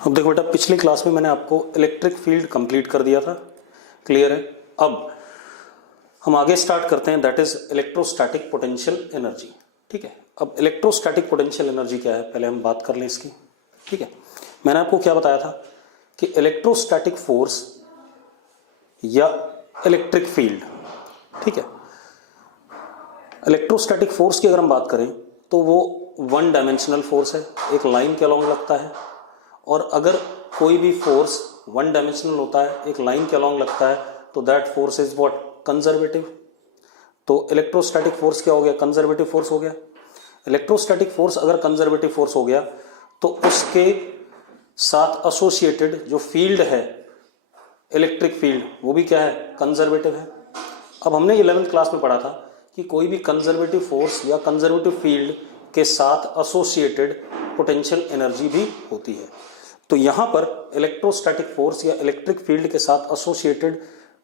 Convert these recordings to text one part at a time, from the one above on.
अब देखो बेटा, पिछली क्लास में मैंने आपको इलेक्ट्रिक फील्ड कंप्लीट कर दिया था, क्लियर है। अब हम आगे स्टार्ट करते हैं, that is electrostatic potential energy. ठीक है, अब इलेक्ट्रोस्टैटिक पोटेंशियल एनर्जी क्या है पहले हम बात कर लें इसकी। ठीक है, मैंने आपको क्या बताया था कि इलेक्ट्रोस्टैटिक फोर्स या इलेक्ट्रिक फील्ड, ठीक है, इलेक्ट्रोस्टैटिक फोर्स की अगर हम बात करें तो वो वन डायमेंशनल फोर्स है, एक लाइन के अलॉन्ग लगता है। और अगर कोई भी फोर्स वन डायमेंशनल होता है, एक लाइन के अलॉन्ग लगता है, तो that force is what, conservative. तो इलेक्ट्रोस्टैटिक फोर्स क्या हो गया, कंजर्वेटिव फोर्स हो गया। इलेक्ट्रोस्टैटिक फोर्स अगर कंजर्वेटिव फोर्स हो गया तो उसके साथ एसोसिएटेड जो फील्ड है, इलेक्ट्रिक फील्ड, वो भी क्या है, कंजर्वेटिव है। अब हमने 11th क्लास में पढ़ा था कि कोई भी कंजर्वेटिव फोर्स या कंजर्वेटिव फील्ड के साथ एसोसिएटेड पोटेंशियल एनर्जी भी होती है। तो यहां पर इलेक्ट्रोस्टैटिक फोर्स या इलेक्ट्रिक फील्ड के साथ एसोसिएटेड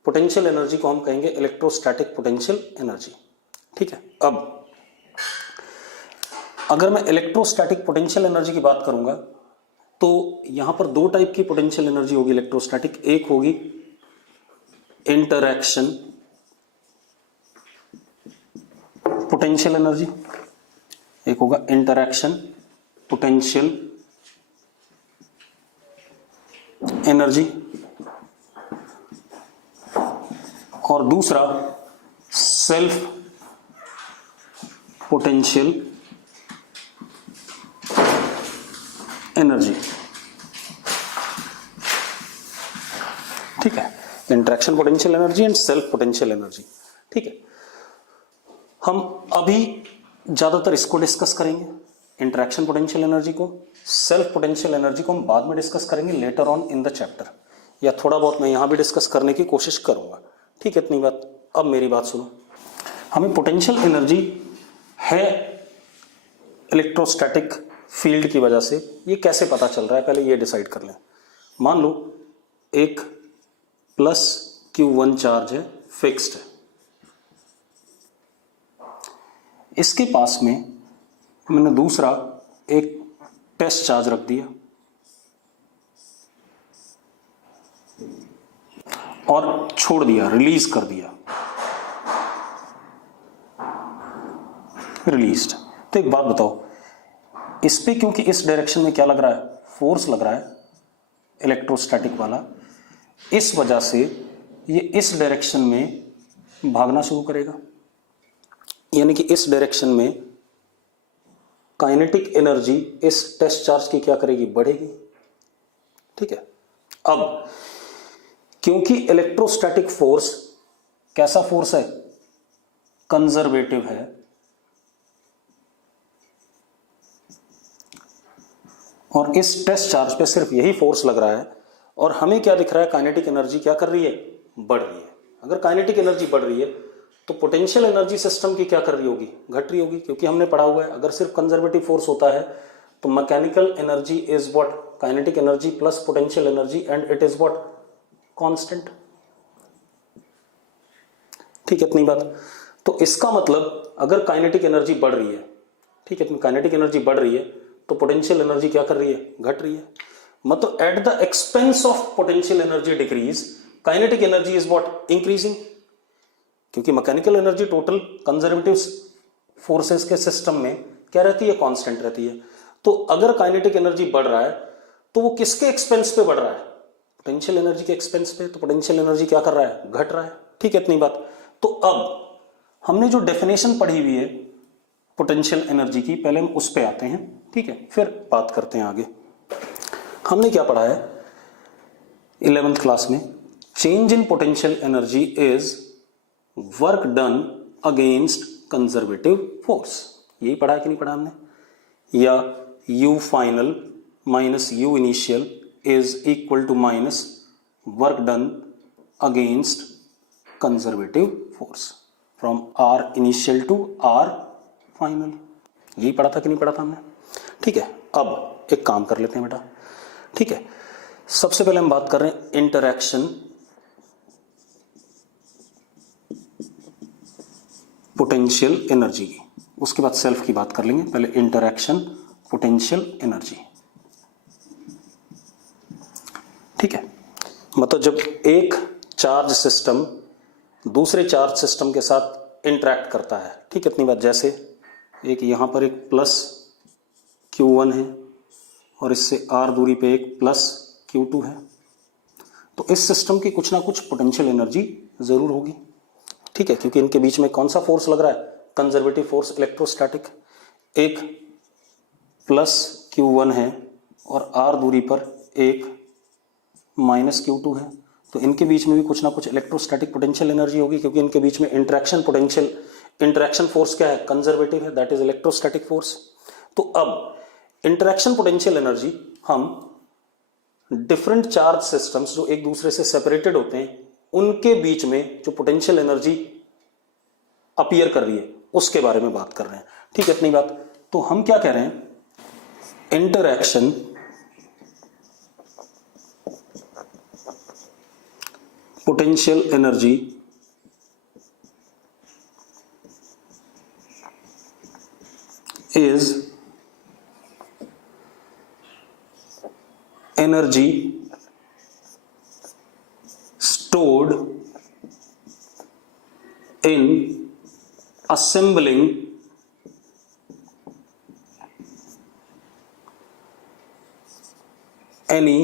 पोटेंशियल एनर्जी को हम कहेंगे इलेक्ट्रोस्टैटिक पोटेंशियल एनर्जी। ठीक है, अब अगर मैं इलेक्ट्रोस्टैटिक पोटेंशियल एनर्जी की बात करूंगा तो यहां पर दो टाइप की पोटेंशियल एनर्जी होगी इलेक्ट्रोस्टैटिक। एक होगी इंटरैक्शन पोटेंशियल एनर्जी, एक होगा इंटरैक्शन पोटेंशियल एनर्जी, और दूसरा सेल्फ पोटेंशियल एनर्जी। ठीक है, interaction potential energy and self potential energy. ठीक है, हम अभी ज्यादातर इसको डिस्कस करेंगे, इंटरैक्शन पोटेंशियल एनर्जी को। सेल्फ पोटेंशियल एनर्जी को हम बाद में डिस्कस करेंगे later on in the chapter, या थोड़ा बहुत मैं यहां भी डिस्कस करने की कोशिश करूंगा। ठीक है, इतनी बात। अब मेरी बात सुनो, हमें पोटेंशियल एनर्जी है इलेक्ट्रोस्टैटिक फील्ड की वजह से, ये कैसे पता चल रहा है पहले ये डिसाइड कर लें। मान लो एक प्लस Q1 चार्ज है, फिक्स्ड है, इसके पास में मैंने दूसरा एक टेस्ट चार्ज रख दिया और छोड़ दिया, रिलीज कर दिया, रिलीज्ड। तो एक बात बताओ, इस पे क्योंकि इस डायरेक्शन में क्या लग रहा है, फोर्स लग रहा है इलेक्ट्रोस्टैटिक वाला, इस वजह से ये इस डायरेक्शन में भागना शुरू करेगा, यानी कि इस डायरेक्शन में काइनेटिक एनर्जी इस टेस्ट चार्ज की क्या करेगी, बढ़ेगी। ठीक है, अब क्योंकि इलेक्ट्रोस्टैटिक फोर्स कैसा फोर्स है, कंजर्वेटिव है, और इस टेस्ट चार्ज पे सिर्फ यही फोर्स लग रहा है, और हमें क्या दिख रहा है, काइनेटिक एनर्जी क्या कर रही है, बढ़ रही है। अगर काइनेटिक एनर्जी बढ़ रही है तो पोटेंशियल एनर्जी सिस्टम की क्या कर रही होगी, घट रही होगी, क्योंकि हमने पढ़ा हुआ है अगर सिर्फ कंजर्वेटिव फोर्स होता है तो mechanical energy is what, kinetic energy plus potential energy, and it is what, constant. ठीक है, इतनी बात। तो इसका मतलब अगर काइनेटिक एनर्जी बढ़ रही है, ठीक है, काइनेटिक एनर्जी बढ़ रही है तो पोटेंशियल एनर्जी क्या कर रही है, घट रही है। मतलब at the expense of potential energy decrease, kinetic energy is what, increasing. क्योंकि mechanical energy total conservative forces के सिस्टम में क्या रहती है, कांस्टेंट रहती है। तो अगर काइनेटिक एनर्जी बढ़ रहा है तो वो किसके एक्सपेंस पे बढ़ रहा है, पोटेंशियल एनर्जी के एक्सपेंस पे। तो पोटेंशियल एनर्जी क्या कर रहा है, घट रहा है। ठीक है, इतनी बात। तो अब हमने जो डेफिनेशन पढ़ी हुई है पोटेंशियल एनर्जी की, पहले हम उस पे आते हैं, ठीक है, फिर बात करते हैं आगे। हमने क्या पढ़ा है 11th क्लास में, change in potential energy is work done against conservative force. यही पढ़ा है कि नहीं पढ़ा हमने, या U final minus U initial is equal to minus work done against conservative force from R initial to R final. यही पढ़ा था कि नहीं पढ़ा था हमने। ठीक है, अब एक काम कर लेते हैं बेटा। ठीक है, सबसे पहले हम बात कर रहे हैं इंटरैक्शन पोटेंशियल एनर्जी की, उसके बाद सेल्फ की बात कर लेंगे। पहले इंटरैक्शन पोटेंशियल एनर्जी। मतलब जब एक चार्ज सिस्टम दूसरे चार्ज सिस्टम के साथ इंटरेक्ट करता है, ठीक है, इतनी बात। जैसे एक यहाँ पर एक प्लस Q1 है और इससे r दूरी पे एक प्लस Q2 है, तो इस सिस्टम की कुछ ना कुछ पोटेंशियल एनर्जी जरूर होगी, ठीक है, क्योंकि इनके बीच में कौन सा फोर्स लग रहा है, कंजर्वेटिव फोर्स, इलेक्ट्रोस्टैटिक। एक प्लस Q1 है और r दूरी पर एक माइनस Q2 है, तो इनके बीच में भी कुछ ना कुछ इलेक्ट्रोस्टैटिक पोटेंशियल एनर्जी होगी, क्योंकि इनके बीच में इंटरेक्शन फोर्स क्या है, कंजर्वेटिव है, दैट इज इलेक्ट्रोस्टैटिक फोर्स। तो अब इंटरेक्शन पोटेंशियल एनर्जी हम डिफरेंट चार्ज सिस्टम्स जो एक दूसरे से सेपरेटेड होते हैं उनके बीच में जो पोटेंशियल एनर्जी अपीयर कर रही है उसके बारे में बात कर रहे हैं, ठीक है, इतनी बात। तो हम क्या कह रहे हैं, interaction potential energy is energy stored in assembling any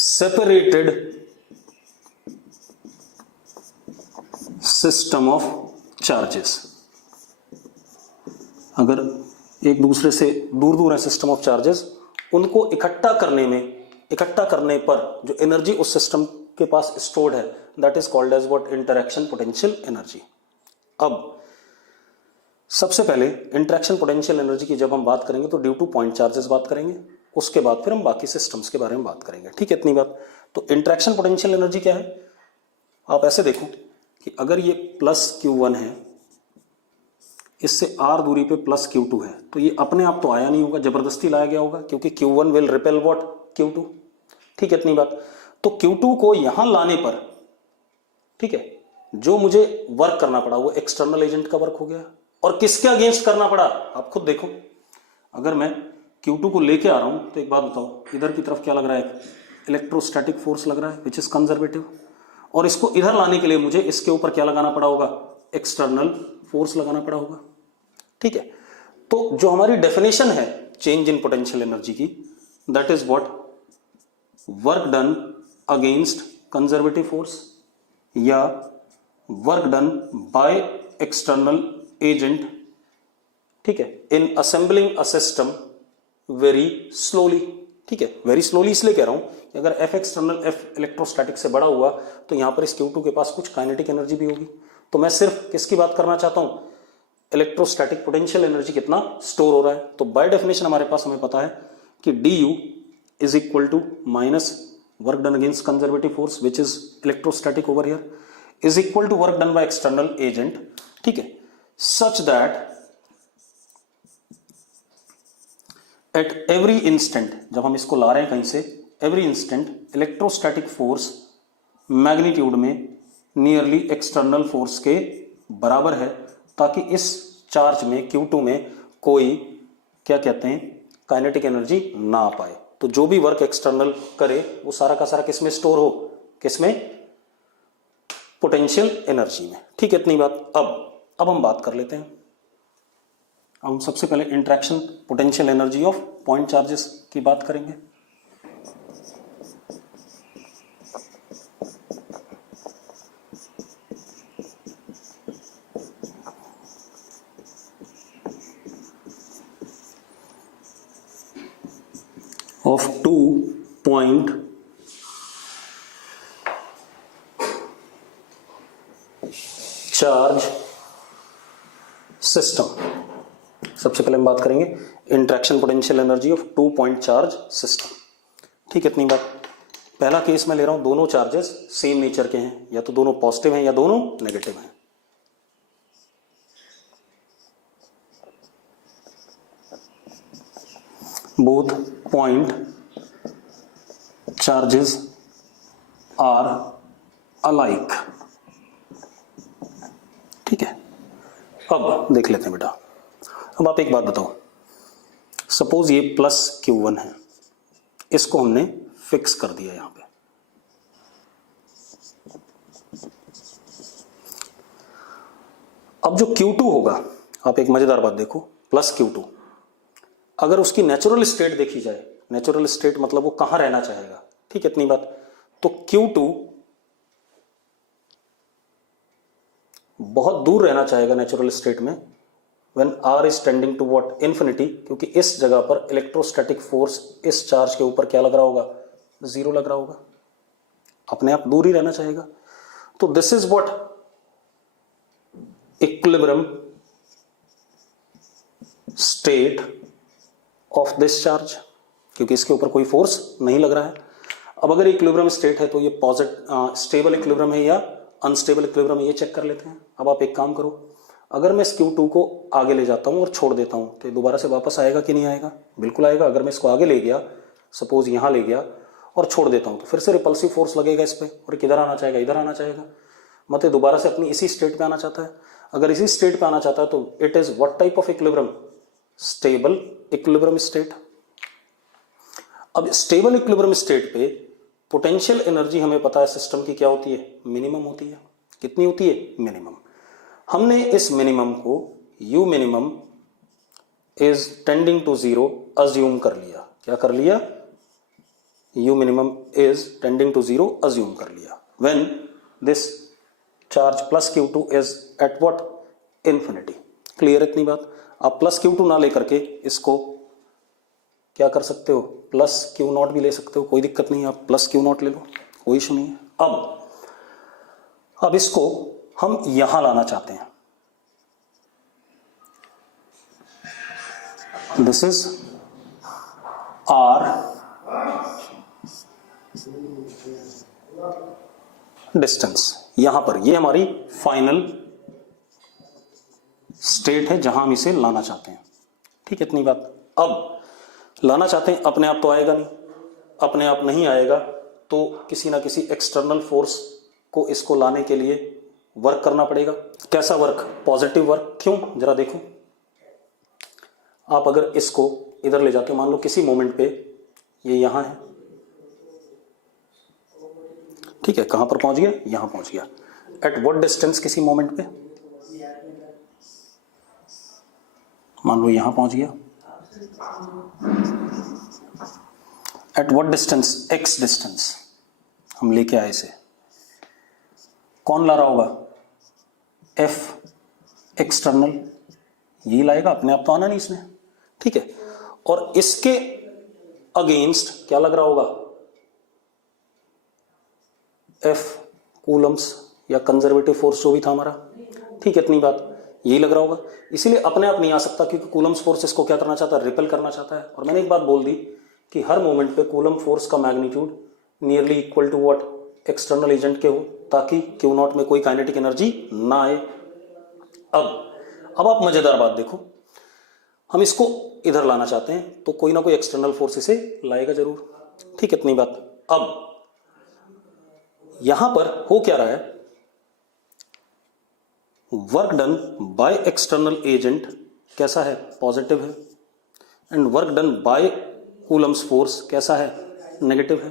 separated system of charges. अगर एक दूसरे से दूर दूर है सिस्टम ऑफ चार्जेस, उनको इकट्ठा करने पर जो एनर्जी उस सिस्टम के पास स्टोर्ड है, that is called as what, interaction potential energy. अब सबसे पहले इंटरैक्शन पोटेंशियल एनर्जी की जब हम बात करेंगे तो ड्यू टू पॉइंट चार्जेस बात करेंगे, उसके बाद फिर हम बाकी सिस्टम्स के बारे में बात करेंगे, ठीक है, इतनी बात। तो इंटरैक्शन पोटेंशियल एनर्जी क्या है, आप ऐसे देखो कि अगर ये प्लस Q1 है, इससे r दूरी पे प्लस Q2 है, तो ये अपने आप तो आया नहीं होगा, जबरदस्ती लाया गया होगा, क्योंकि Q1 will repel what, Q2, ठीक है, इतनी बात। तो Q2 को यहां लाने पर, ठीक है, जो मुझे वर्क करना पड़ा वो एक्सटर्नल एजेंट का वर्क हो गया, और किसके अगेंस्ट करना पड़ा आप खुद देखो। अगर मैं Q2 को लेके आ रहा हूं तो एक बात बताओ, इधर की तरफ क्या लग रहा है, इलेक्ट्रोस्टैटिक फोर्स लग रहा है विच इज कंजर्वेटिव, और इसको इधर लाने के लिए मुझे इसके ऊपर क्या लगाना पड़ा होगा, एक्सटर्नल फोर्स लगाना पड़ा होगा, ठीक है। तो जो हमारी डेफिनेशन है चेंज इन पोटेंशियल एनर्जी की, that is what, work done against conservative force या work done by external agent, ठीक है, in assembling a system very slowly, ठीक है, वेरी स्लोली इसलिए कह रहा हूं कि अगर F एक्सटर्नल F इलेक्ट्रोस्टैटिक से बड़ा हुआ तो यहां पर इस Q2 के पास कुछ काइनेटिक एनर्जी भी होगी। तो मैं सिर्फ किसकी बात करना चाहता हूं, इलेक्ट्रोस्टैटिक पोटेंशियल एनर्जी कितना स्टोर हो रहा है। तो बाय डेफिनेशन हमारे पास हमें पता है कि du is equal to minus work done against conservative force which is electrostatic over here is equal to work done by external agent, ठीक है, such that at every instant, जब हम इसको ला रहे हैं कहीं से, every instant electrostatic force magnitude में नियरली एक्सटर्नल फोर्स के बराबर है, ताकि इस चार्ज में Q2 में कोई क्या कहते हैं, काइनेटिक एनर्जी ना आ पाए। तो जो भी वर्क एक्सटर्नल करे वो सारा का सारा किसमें स्टोर हो, किसमें, पोटेंशियल एनर्जी में, ठीक है, इतनी बात। अब हम बात कर लेते हैं, अब हम सबसे पहले interaction potential energy of point charges की बात करेंगे। Of 2 point charge system. सबसे पहले हम बात करेंगे interaction potential energy of 2 point charge system, ठीक है, इतनी बात। पहला केस मैं ले रहा हूं, दोनों चार्जेस सेम नेचर के हैं, या तो दोनों पॉजिटिव हैं या दोनों नेगेटिव हैं। Both point charges are alike, ठीक है। अब देख लेते हैं बेटा, अब आप एक बात बताओ, सपोज ये प्लस Q1 है, इसको हमने फिक्स कर दिया यहां पे। अब जो Q2 होगा, आप एक मजेदार बात देखो, प्लस Q2, अगर उसकी नेचुरल स्टेट देखी जाए, नेचुरल स्टेट मतलब वो कहां रहना चाहेगा, ठीक है, इतनी बात, तो Q2 बहुत दूर रहना चाहेगा नेचुरल स्टेट में when R is tending to what, infinity, क्योंकि इस जगह पर इलेक्ट्रोस्टैटिक फोर्स इस चार्ज के ऊपर क्या लग रहा होगा, जीरो लग रहा होगा, अपने आप दूर ही रहना चाहेगा। तो this is what equilibrium state of this charge, क्योंकि इसके ऊपर कोई फोर्स नहीं लग रहा है। अब अगर इक्विलिब्रियम स्टेट है तो ये पॉजिटिव स्टेबल इक्विलिब्रियम है या अनस्टेबल इक्विलिब्रियम है, ये चेक कर लेते हैं। अब आप एक काम करो, अगर मैं इस Q2 को आगे ले जाता हूं और छोड़ देता हूं तो दोबारा से वापस आएगा कि नहीं आएगा, बिल्कुल आएगा। अगर मैं इसको आगे ले गया, सपोज यहां ले गया और छोड़ देता हूं तो फिर से रिपल्सिव फोर्स लगेगा इस पर, और किधर आना चाहेगा, इधर आना चाहेगा, मतलब दोबारा से अपनी इसी स्टेट पे आना चाहता है। अगर इसी स्टेट पे आना चाहता है तो it is what type of equilibrium, stable equilibrium state. अब स्टेबल इक्विलिब्रियम स्टेट पे पोटेंशियल एनर्जी हमें पता है सिस्टम की क्या होती है, मिनिमम होती है। कितनी होती है, मिनिमम। हमने इस मिनिमम को U minimum is tending to zero assume कर लिया। क्या कर लिया, U minimum is tending to zero assume कर लिया when this charge plus Q2 is at what, infinity. Clear इतनी बात। आप प्लस Q2 ना लेकर के इसको क्या कर सकते हो, प्लस Q0 भी ले सकते हो, कोई दिक्कत नहीं है, आप प्लस Q0 ले लो, कोई इशू नहीं है। अब इसको हम यहां लाना चाहते हैं, दिस इज R डिस्टेंस, यहां पर ये हमारी फाइनल स्टेट है जहां हम इसे लाना चाहते हैं, ठीक है, इतनी बात। अब लाना चाहते हैं, अपने आप तो आएगा नहीं, अपने आप नहीं आएगा तो किसी ना किसी एक्सटर्नल फोर्स को इसको लाने के लिए वर्क करना पड़ेगा। कैसा वर्क, पॉजिटिव वर्क। क्यों, जरा देखो, आप अगर इसको इधर ले जाते हो, मान लो किसी मोमेंट पे ये यहां है, ठीक है, कहां पर पहुंच गया, यहां पहुंच गया। एट व्हाट डिस्टेंस, किसी मोमेंट पे मान लो यहां पहुंच गया, eight what distance, x distance हम लेके आए इसे, कौन ला रहा होगा, F एक्सटर्नल, यही लाएगा, अपने आप तो आना नहीं इसने, ठीक है। और इसके अगेंस्ट क्या लग रहा होगा, F कूलम्स या कंजर्वेटिव फोर्स जो भी था हमारा, ठीक है, इतनी बात, यही लग रहा होगा। इसीलिए अपने आप नहीं आ सकता क्योंकि कूलम्स फोर्स इसको क्या करना चाहता है, रिपेल करना चाहता है। और मैंने एक बात बोल दी कि हर मोमेंट पे कूलम फोर्स का magnitude nearly equal to what, external agent के हो, ताकि Q0 में कोई काइनेटिक एनर्जी ना आए। अब आप मजेदार बात देखो, हम इसको इधर लाना चाहते हैं तो कोई ना कोई एक्सटर्नल फोर्स इसे लाएगा जरूर, ठीक है, इतनी बात। अब यहां पर हो क्या रहा है, work done by external agent कैसा है, पॉजिटिव है, and work done bye Coulomb's force कैसा है, नेगेटिव है।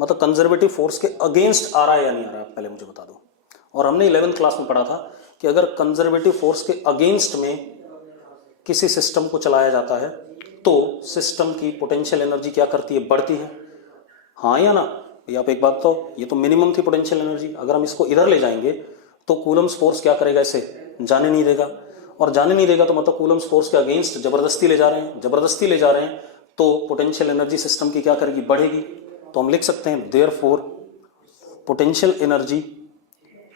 मतलब कंजर्वेटिव फोर्स के अगेंस्ट आ रहा है या नहीं आ रहा है, पहले मुझे बता दो। और हमने 11th क्लास में पढ़ा था कि अगर कंजर्वेटिव फोर्स के अगेंस्ट में किसी सिस्टम को चलाया जाता है तो सिस्टम की पोटेंशियल एनर्जी क्या करती है, बढ़ती है, हाँ या ना। ये आप एक बात तो, ये तो मिनिमम थी पोटेंशियल एनर्जी, अगर हम इसको इधर ले जाएंगे तो कूलम्स फोर्स क्या करेगा, इसे जाने नहीं देगा, और जाने नहीं देगा तो मतलब कूलम्स फोर्स के अगेंस्ट जबरदस्ती ले जा रहे हैं, जबरदस्ती ले जा रहे हैं तो पोटेंशियल एनर्जी सिस्टम की क्या करेगी, बढ़ेगी। तो हम लिख सकते हैं therefore potential energy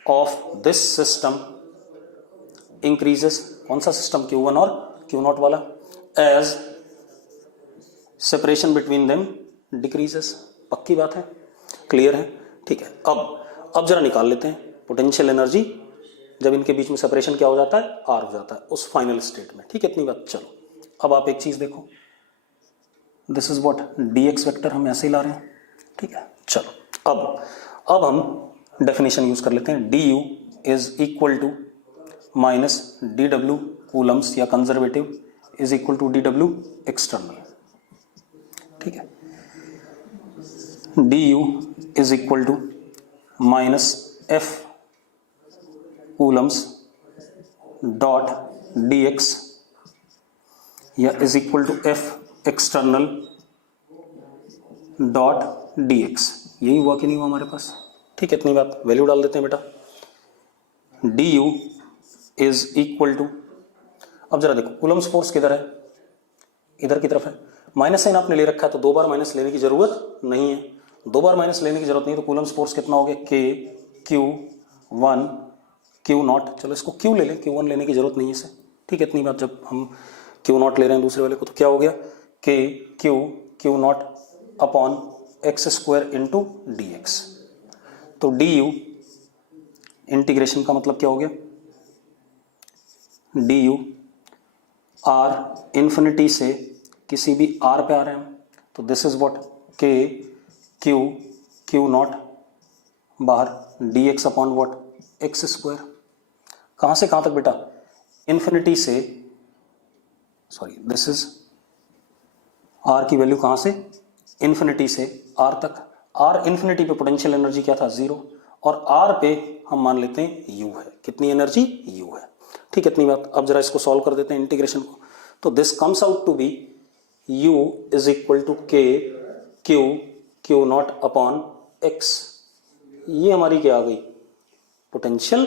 of this system increases, कौन सा सिस्टम, Q1 और Q0 वाला, as separation between them decreases. पक्की बात है, क्लियर है, ठीक है। अब जरा निकाल लेते हैं पोटेंशियल एनर्जी जब इनके बीच में सेपरेशन क्या हो जाता है, R हो जाता है उस फाइनल स्टेट में, ठीक है, इतनी बात। चलो अब आप एक चीज देखो, this is what, dx vector हम ऐसे ही ला रहे हैं, ठीक है। चलो अब हम डेफिनेशन यूज कर लेते हैं, du is equal to minus dw coulombs या conservative is equal to dw external, ठीक है। du is equal to minus F coulombs dot dx या is equal to F external dot dx। यही हुआ कि नहीं हुआ हमारे पास? ठीक है, इतनी बात, वैल्यू डाल देते हैं बेटा। du इज इक्वल टू, अब जरा देखो कूलम्स फोर्स किधर है, इधर की तरफ है, माइनस साइन आपने ले रखा है तो दो बार माइनस लेने की जरूरत नहीं है, दो बार माइनस लेने की जरूरत नहीं है, तो कूलम्स फोर्स कितना हो गया, k q1 q नॉट, चलो इसको q ले लें, q1 लेने की जरूरत नहीं है इसे, ठीक है इतनी बात। जब हम q नॉट ले रहे हैं दूसरे वाले को तो क्या हो गया, k q naught upon x square into D x. तो du इंटीग्रेशन का मतलब क्या हो गया, du r इन्फिनिटी से किसी भी r पे आ रहे हैं तो this is what k q not बाहर dx upon what x square. कहां से कहां तक बेटा, इन्फिनिटी से, सॉरी दिस इज r की वैल्यू कहां से, इन्फिनिटी से r तक। r इन्फिनिटी पे पोटेंशियल एनर्जी क्या था, जीरो, और r पे हम मान लेते हैं u है, कितनी एनर्जी, u है, ठीक है इतनी बात। अब जरा इसको सॉल्व कर देते हैं इंटीग्रेशन को, तो this comes out to be u is equal to k q naught upon x। ये हमारी क्या आ गई, पोटेंशियल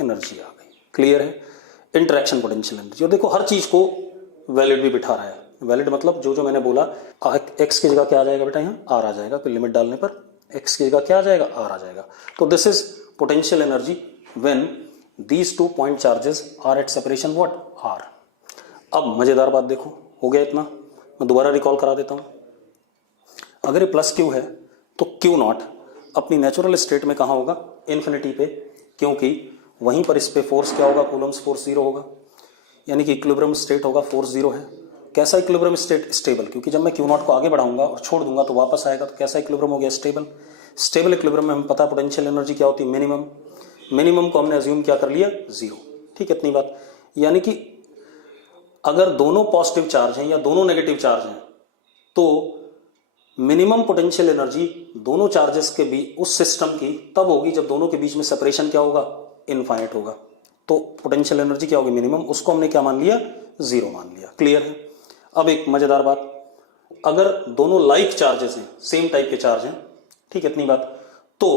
एनर्जी आ गई। क्लियर है, इंटरेक्शन पोटेंशियल एनर्जी। और देखो हर चीज को वैलिड भी बिठा रहा है, वैलिड मतलब जो जो मैंने बोला, x की जगह क्या आ जाएगा बेटा, यहाँ r आ जाएगा, फिर लिमिट डालने पर x की जगह क्या आ जाएगा, r आ जाएगा। तो this is potential energy when these two point charges are at separation what, r। अब मजेदार बात देखो, हो गया इतना, मैं दोबारा रिकॉल करा देता हूं। अगर ये प्लस क्यू है तो क्यू नॉट अपनी नेचुरल स्टेट में कहां होगा, इन्फिनिटी पे, क्योंकि वहीं पर इस पे फोर्स क्या होगा, कूलम्स फोर्स जीरो होगा, यानी कि इक्विलिब्रियम स्टेट होगा, फोर्स जीरो है। कैसा इक्विलिब्रियम स्टेट, स्टेबल, क्योंकि जब मैं क्यू नॉट को आगे बढ़ाऊंगा और छोड़ दूंगा तो वापस आएगा, तो कैसा इक्विलिब्रियम हो गया, स्टेबल। स्टेबल इक्विलिब्रियम में हमें पता पोटेंशियल एनर्जी क्या होती है, मिनिमम, मिनिमम को हमने अज्यूम क्या कर लिया, जीरो, ठीक है इतनी बात। यानी कि अगर दोनों पॉजिटिव चार्ज हैं या दोनों नेगेटिव चार्ज हैं तो मिनिमम पोटेंशियल एनर्जी दोनों चार्जेस के बीच उस सिस्टम की तब होगी जब दोनों के बीच में सेपरेशन क्या होगा, इनफाइनाइट होगा, तो पोटेंशियल एनर्जी क्या होगी, मिनिमम, उसको हमने क्या मान लिया, जीरो मान लिया। क्लियर है। अब एक मजेदार बात, अगर दोनों लाइक चार्जेस हैं, सेम टाइप के चार्ज हैं, ठीक है इतनी बात, तो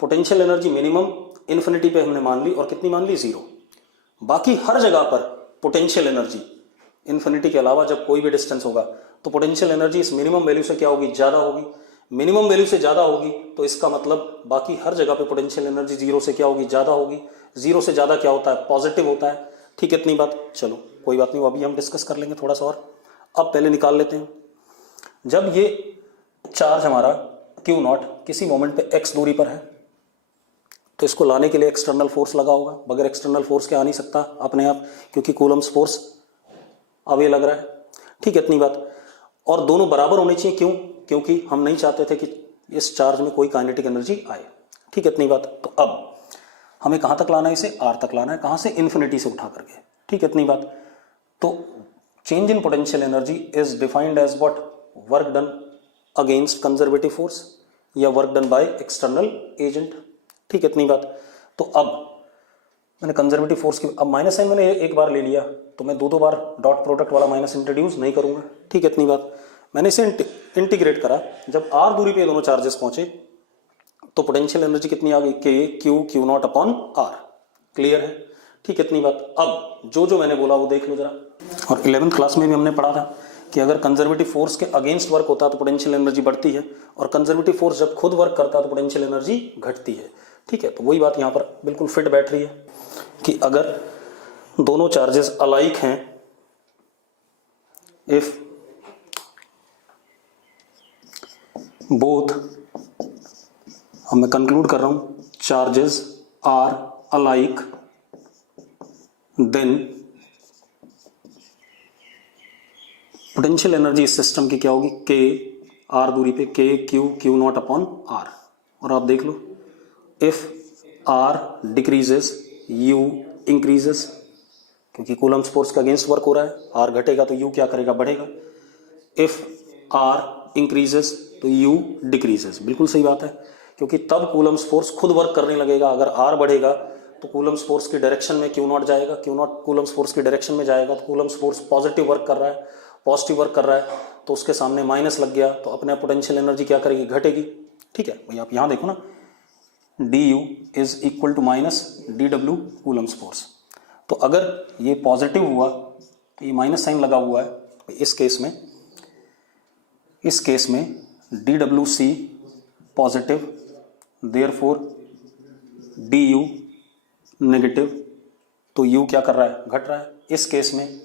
पोटेंशियल एनर्जी मिनिमम इन्फिनिटी पे हमने मान ली, और कितनी मान ली, जीरो। बाकी हर जगह पर पोटेंशियल एनर्जी इन्फिनिटी के अलावा जब कोई भी डिस्टेंस होगा तो पोटेंशियल एनर्जी इस मिनिमम वैल्यू से क्या होगी, ज्यादा होगी। मिनिमम वैल्यू से ज्यादा होगी तो इसका मतलब बाकी हर जगह पे पोटेंशियल एनर्जी जीरो से क्या होगी, ज्यादा होगी। जीरो से ज्यादा क्या होता है, पॉजिटिव होता है, ठीक है इतनी बात। चलो कोई बात नहीं, अभी हम डिस्कस कर लेंगे थोड़ा सा और। अब पहले निकाल लेते हैं, जब ये चार्ज हमारा क्यू नॉट किसी मोमेंट पे एक्स दूरी पर है तो इसको लाने के लिए एक्सटर्नल फोर्स लगा होगा, बगैर एक्सटर्नल फोर्स के आ नहीं सकता अपने आप, क्योंकि कूलम्स फोर्स अब ये लग रहा है, ठीक है इतनी बात। और दोनों बराबर होने चाहिए, क्यों, क्योंकि हम नहीं चाहते थे कि इस चार्ज में कोई काइनेटिक एनर्जी आए, ठीक है इतनी बात। तो अब हमें कहां तक लाना है, इसे आर तक लाना है, कहां से, इन्फिनिटी से उठा करके, ठीक है इतनी बात। तो change in potential energy is defined as what, work done against conservative force या work done by external agent, ठीक है इतनी बात। तो अब मैंने कंजर्वेटिव फोर्स की, अब माइनस साइन मैंने एक बार ले लिया तो मैं दो दो बार डॉट प्रोडक्ट वाला माइनस इंट्रोड्यूस नहीं करूंगा, ठीक है इतनी बात। मैंने इसे इंटीग्रेट करा, जब आर दूरी पे दोनों चार्जेस पहुंचे तो पोटेंशियल एनर्जी कितनी आ गई, K Q naught upon R. Clear है, ठीक है इतनी बात। अब जो जो मैंने बोला वो देख लो जरा। और 11th क्लास में भी हमने पढ़ा था कि अगर कंजर्वेटिव फोर्स के अगेंस्ट वर्क होता है तो पोटेंशियल एनर्जी बढ़ती है, और कंजर्वेटिव फोर्स जब खुद वर्क करता है तो पोटेंशियल एनर्जी घटती है, ठीक है। तो वही बात यहाँ पर बिल्कुल फिट बैठ रही है कि अगर दोनों चार्जेस अलाइक हैं, इफ बोथ, अब मैं कंक्लूड कर रहा हूं, charges are alike, then potential energy इस सिस्टम की क्या होगी, के आर दूरी पे, के क्यू नॉट अपॉन आर। और आप देख लो, if R decreases U increases, क्योंकि कूलम्स फोर्स के अगेंस्ट वर्क हो रहा है, आर घटेगा तो यू क्या करेगा, बढ़ेगा। इफ आर इंक्रीजेस तो U डिक्रीजेस। बिल्कुल सही बात है, क्योंकि तब कूलम्स फोर्स खुद वर्क करने लगेगा। अगर R बढ़ेगा तो कूलम्स फोर्स की डायरेक्शन में Q नॉट जाएगा, Q नॉट कूलम्स फोर्स की डायरेक्शन में जाएगा तो कूलम्स फोर्स पॉजिटिव वर्क कर रहा है, पॉजिटिव वर्क कर रहा है तो उसके सामने माइनस लग गया तो अपने पोटेंशियल एनर्जी क्या करेगी, घटेगी। ठीक है भाई, आप यहाँ देखो ना, du is equal to minus dw coulomb's force. तो अगर ये पॉजिटिव हुआ तो ये माइनस साइन लगा हुआ है, इस केस में dwc positive, therefore du negative, तो u क्या कर रहा है, घट रहा है। इस केस में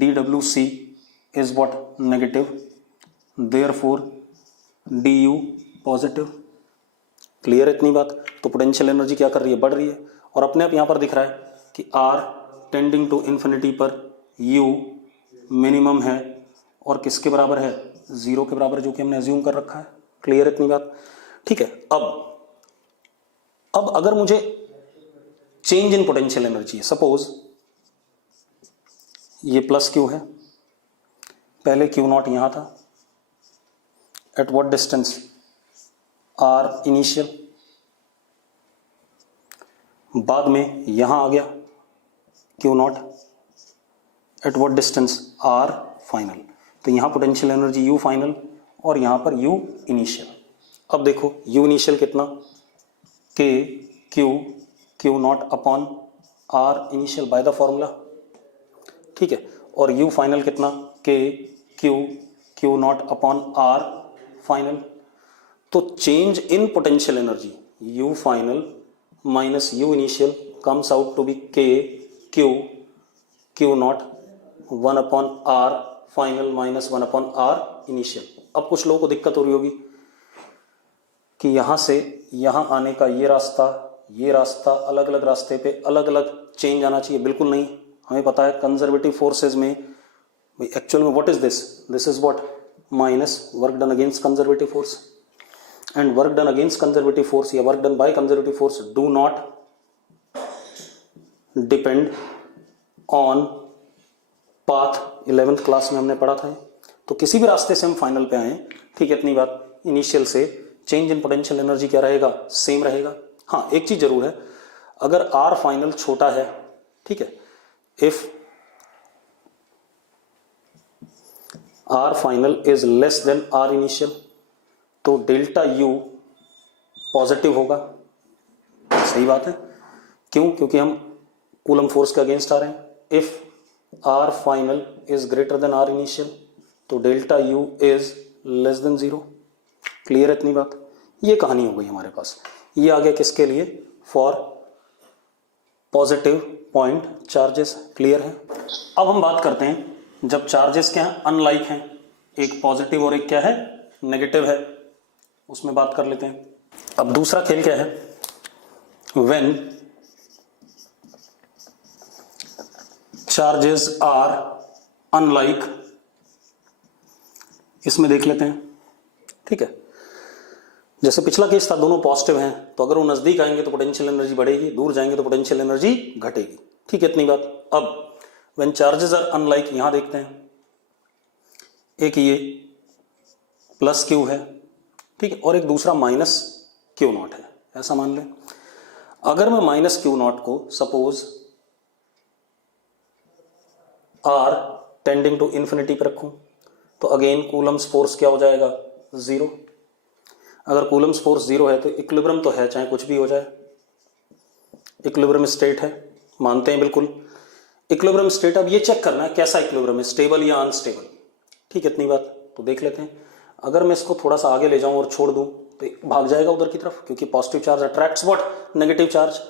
dwc is what, negative, therefore du positive. Clear है इतनी बात। तो पोटेंशियल एनर्जी क्या कर रही है, बढ़ रही है। और अपने आप यहां पर दिख रहा है कि r टेंडिंग टू इन्फिनिटी पर u मिनिमम है और किसके बराबर है, 0 के बराबर, जो कि हमने अज्यूम कर रखा है। क्लियर है इतनी बात। ठीक है, अब अगर मुझे चेंज इन पोटेंशियल एनर्जी है, सपोज ये प्लस क्यू है, पहले क्यू नॉट यहां था, at what distance, R initial, बाद में यहां आ गया Q naught, at what distance, R final. तो यहां पोटेंशियल एनर्जी यू फाइनल और यहां पर यू इनिशियल। अब देखो यू इनिशियल कितना, K Q naught upon R initial by the formula. ठीक है, और यू फाइनल कितना, K Q naught upon R final. तो change in potential energy U final minus U initial comes out to be K Q naught 1 upon R final minus 1 upon R initial. अब कुछ लोगों को दिक्कत हो रही होगी कि यहां से यहां आने का ये रास्ता अलग अलग रास्ते पे अलग अलग चेंज आना चाहिए। बिल्कुल नहीं, हमें पता है कंजर्वेटिव फोर्सेज में एक्चुअल में what is this is what, minus work done against conservative force, and work done against conservative force या work done by conservative force do not depend on path। 11th class में हमने पढ़ा था। तो किसी भी रास्ते से हम फाइनल पे आए, ठीक है, इतनी बात, इनिशियल से चेंज इन पोटेंशियल एनर्जी क्या रहेगा, सेम रहेगा। हाँ, एक चीज जरूर है, अगर आर फाइनल छोटा है, ठीक है, if R final is less than R initial तो डेल्टा यू पॉजिटिव होगा। सही बात है, क्यों, क्योंकि हम कूलम फोर्स के अगेंस्ट आ रहे हैं। If R final is greater than R initial तो delta U is less than 0। Clear है इतनी बात। ये कहानी हो गई हमारे पास। ये आ गया किसके लिए, for positive point charges. Clear है। अब हम बात करते हैं जब चार्जेस क्या है, अनलाइक हैं, एक पॉजिटिव और एक क्या है, नेगेटिव है, उसमें बात कर लेते हैं। अब दूसरा खेल क्या है, व्हेन चार्जेस आर अनलाइक, इसमें देख लेते हैं। ठीक है, जैसे पिछला केस था, दोनों पॉजिटिव हैं, तो अगर वो नजदीक आएंगे तो पोटेंशियल एनर्जी बढ़ेगी, दूर जाएंगे तो पोटेंशियल एनर्जी घटेगी। ठीक है, इतनी बात। अब व्हेन चार्जेस आर अनलाइक, यहां देखते हैं, एक ये प्लस क्यू है, ठीक है, और एक दूसरा माइनस क्यू नॉट है, ऐसा मान लें। अगर मैं माइनस क्यू नॉट को suppose R tending to infinity पर रखूं तो अगेन कूलम्स फोर्स क्या हो जाएगा, 0। अगर कूलम्स फोर्स 0 है तो इक्विलिब्रियम तो है, चाहे कुछ भी हो जाए, इक्विलिब्रियम स्टेट है, मानते हैं बिल्कुल इक्विलिब्रियम स्टेट। अब ये चेक करना है कैसा इक्विलिब्रियम है, स्टेबल या अनस्टेबल। ठीक है, इतनी बात। तो देख लेते हैं, अगर मैं इसको थोड़ा सा आगे ले जाऊं और छोड़ दूं तो भाग जाएगा उधर की तरफ, क्योंकि positive charge attracts what, negative charge.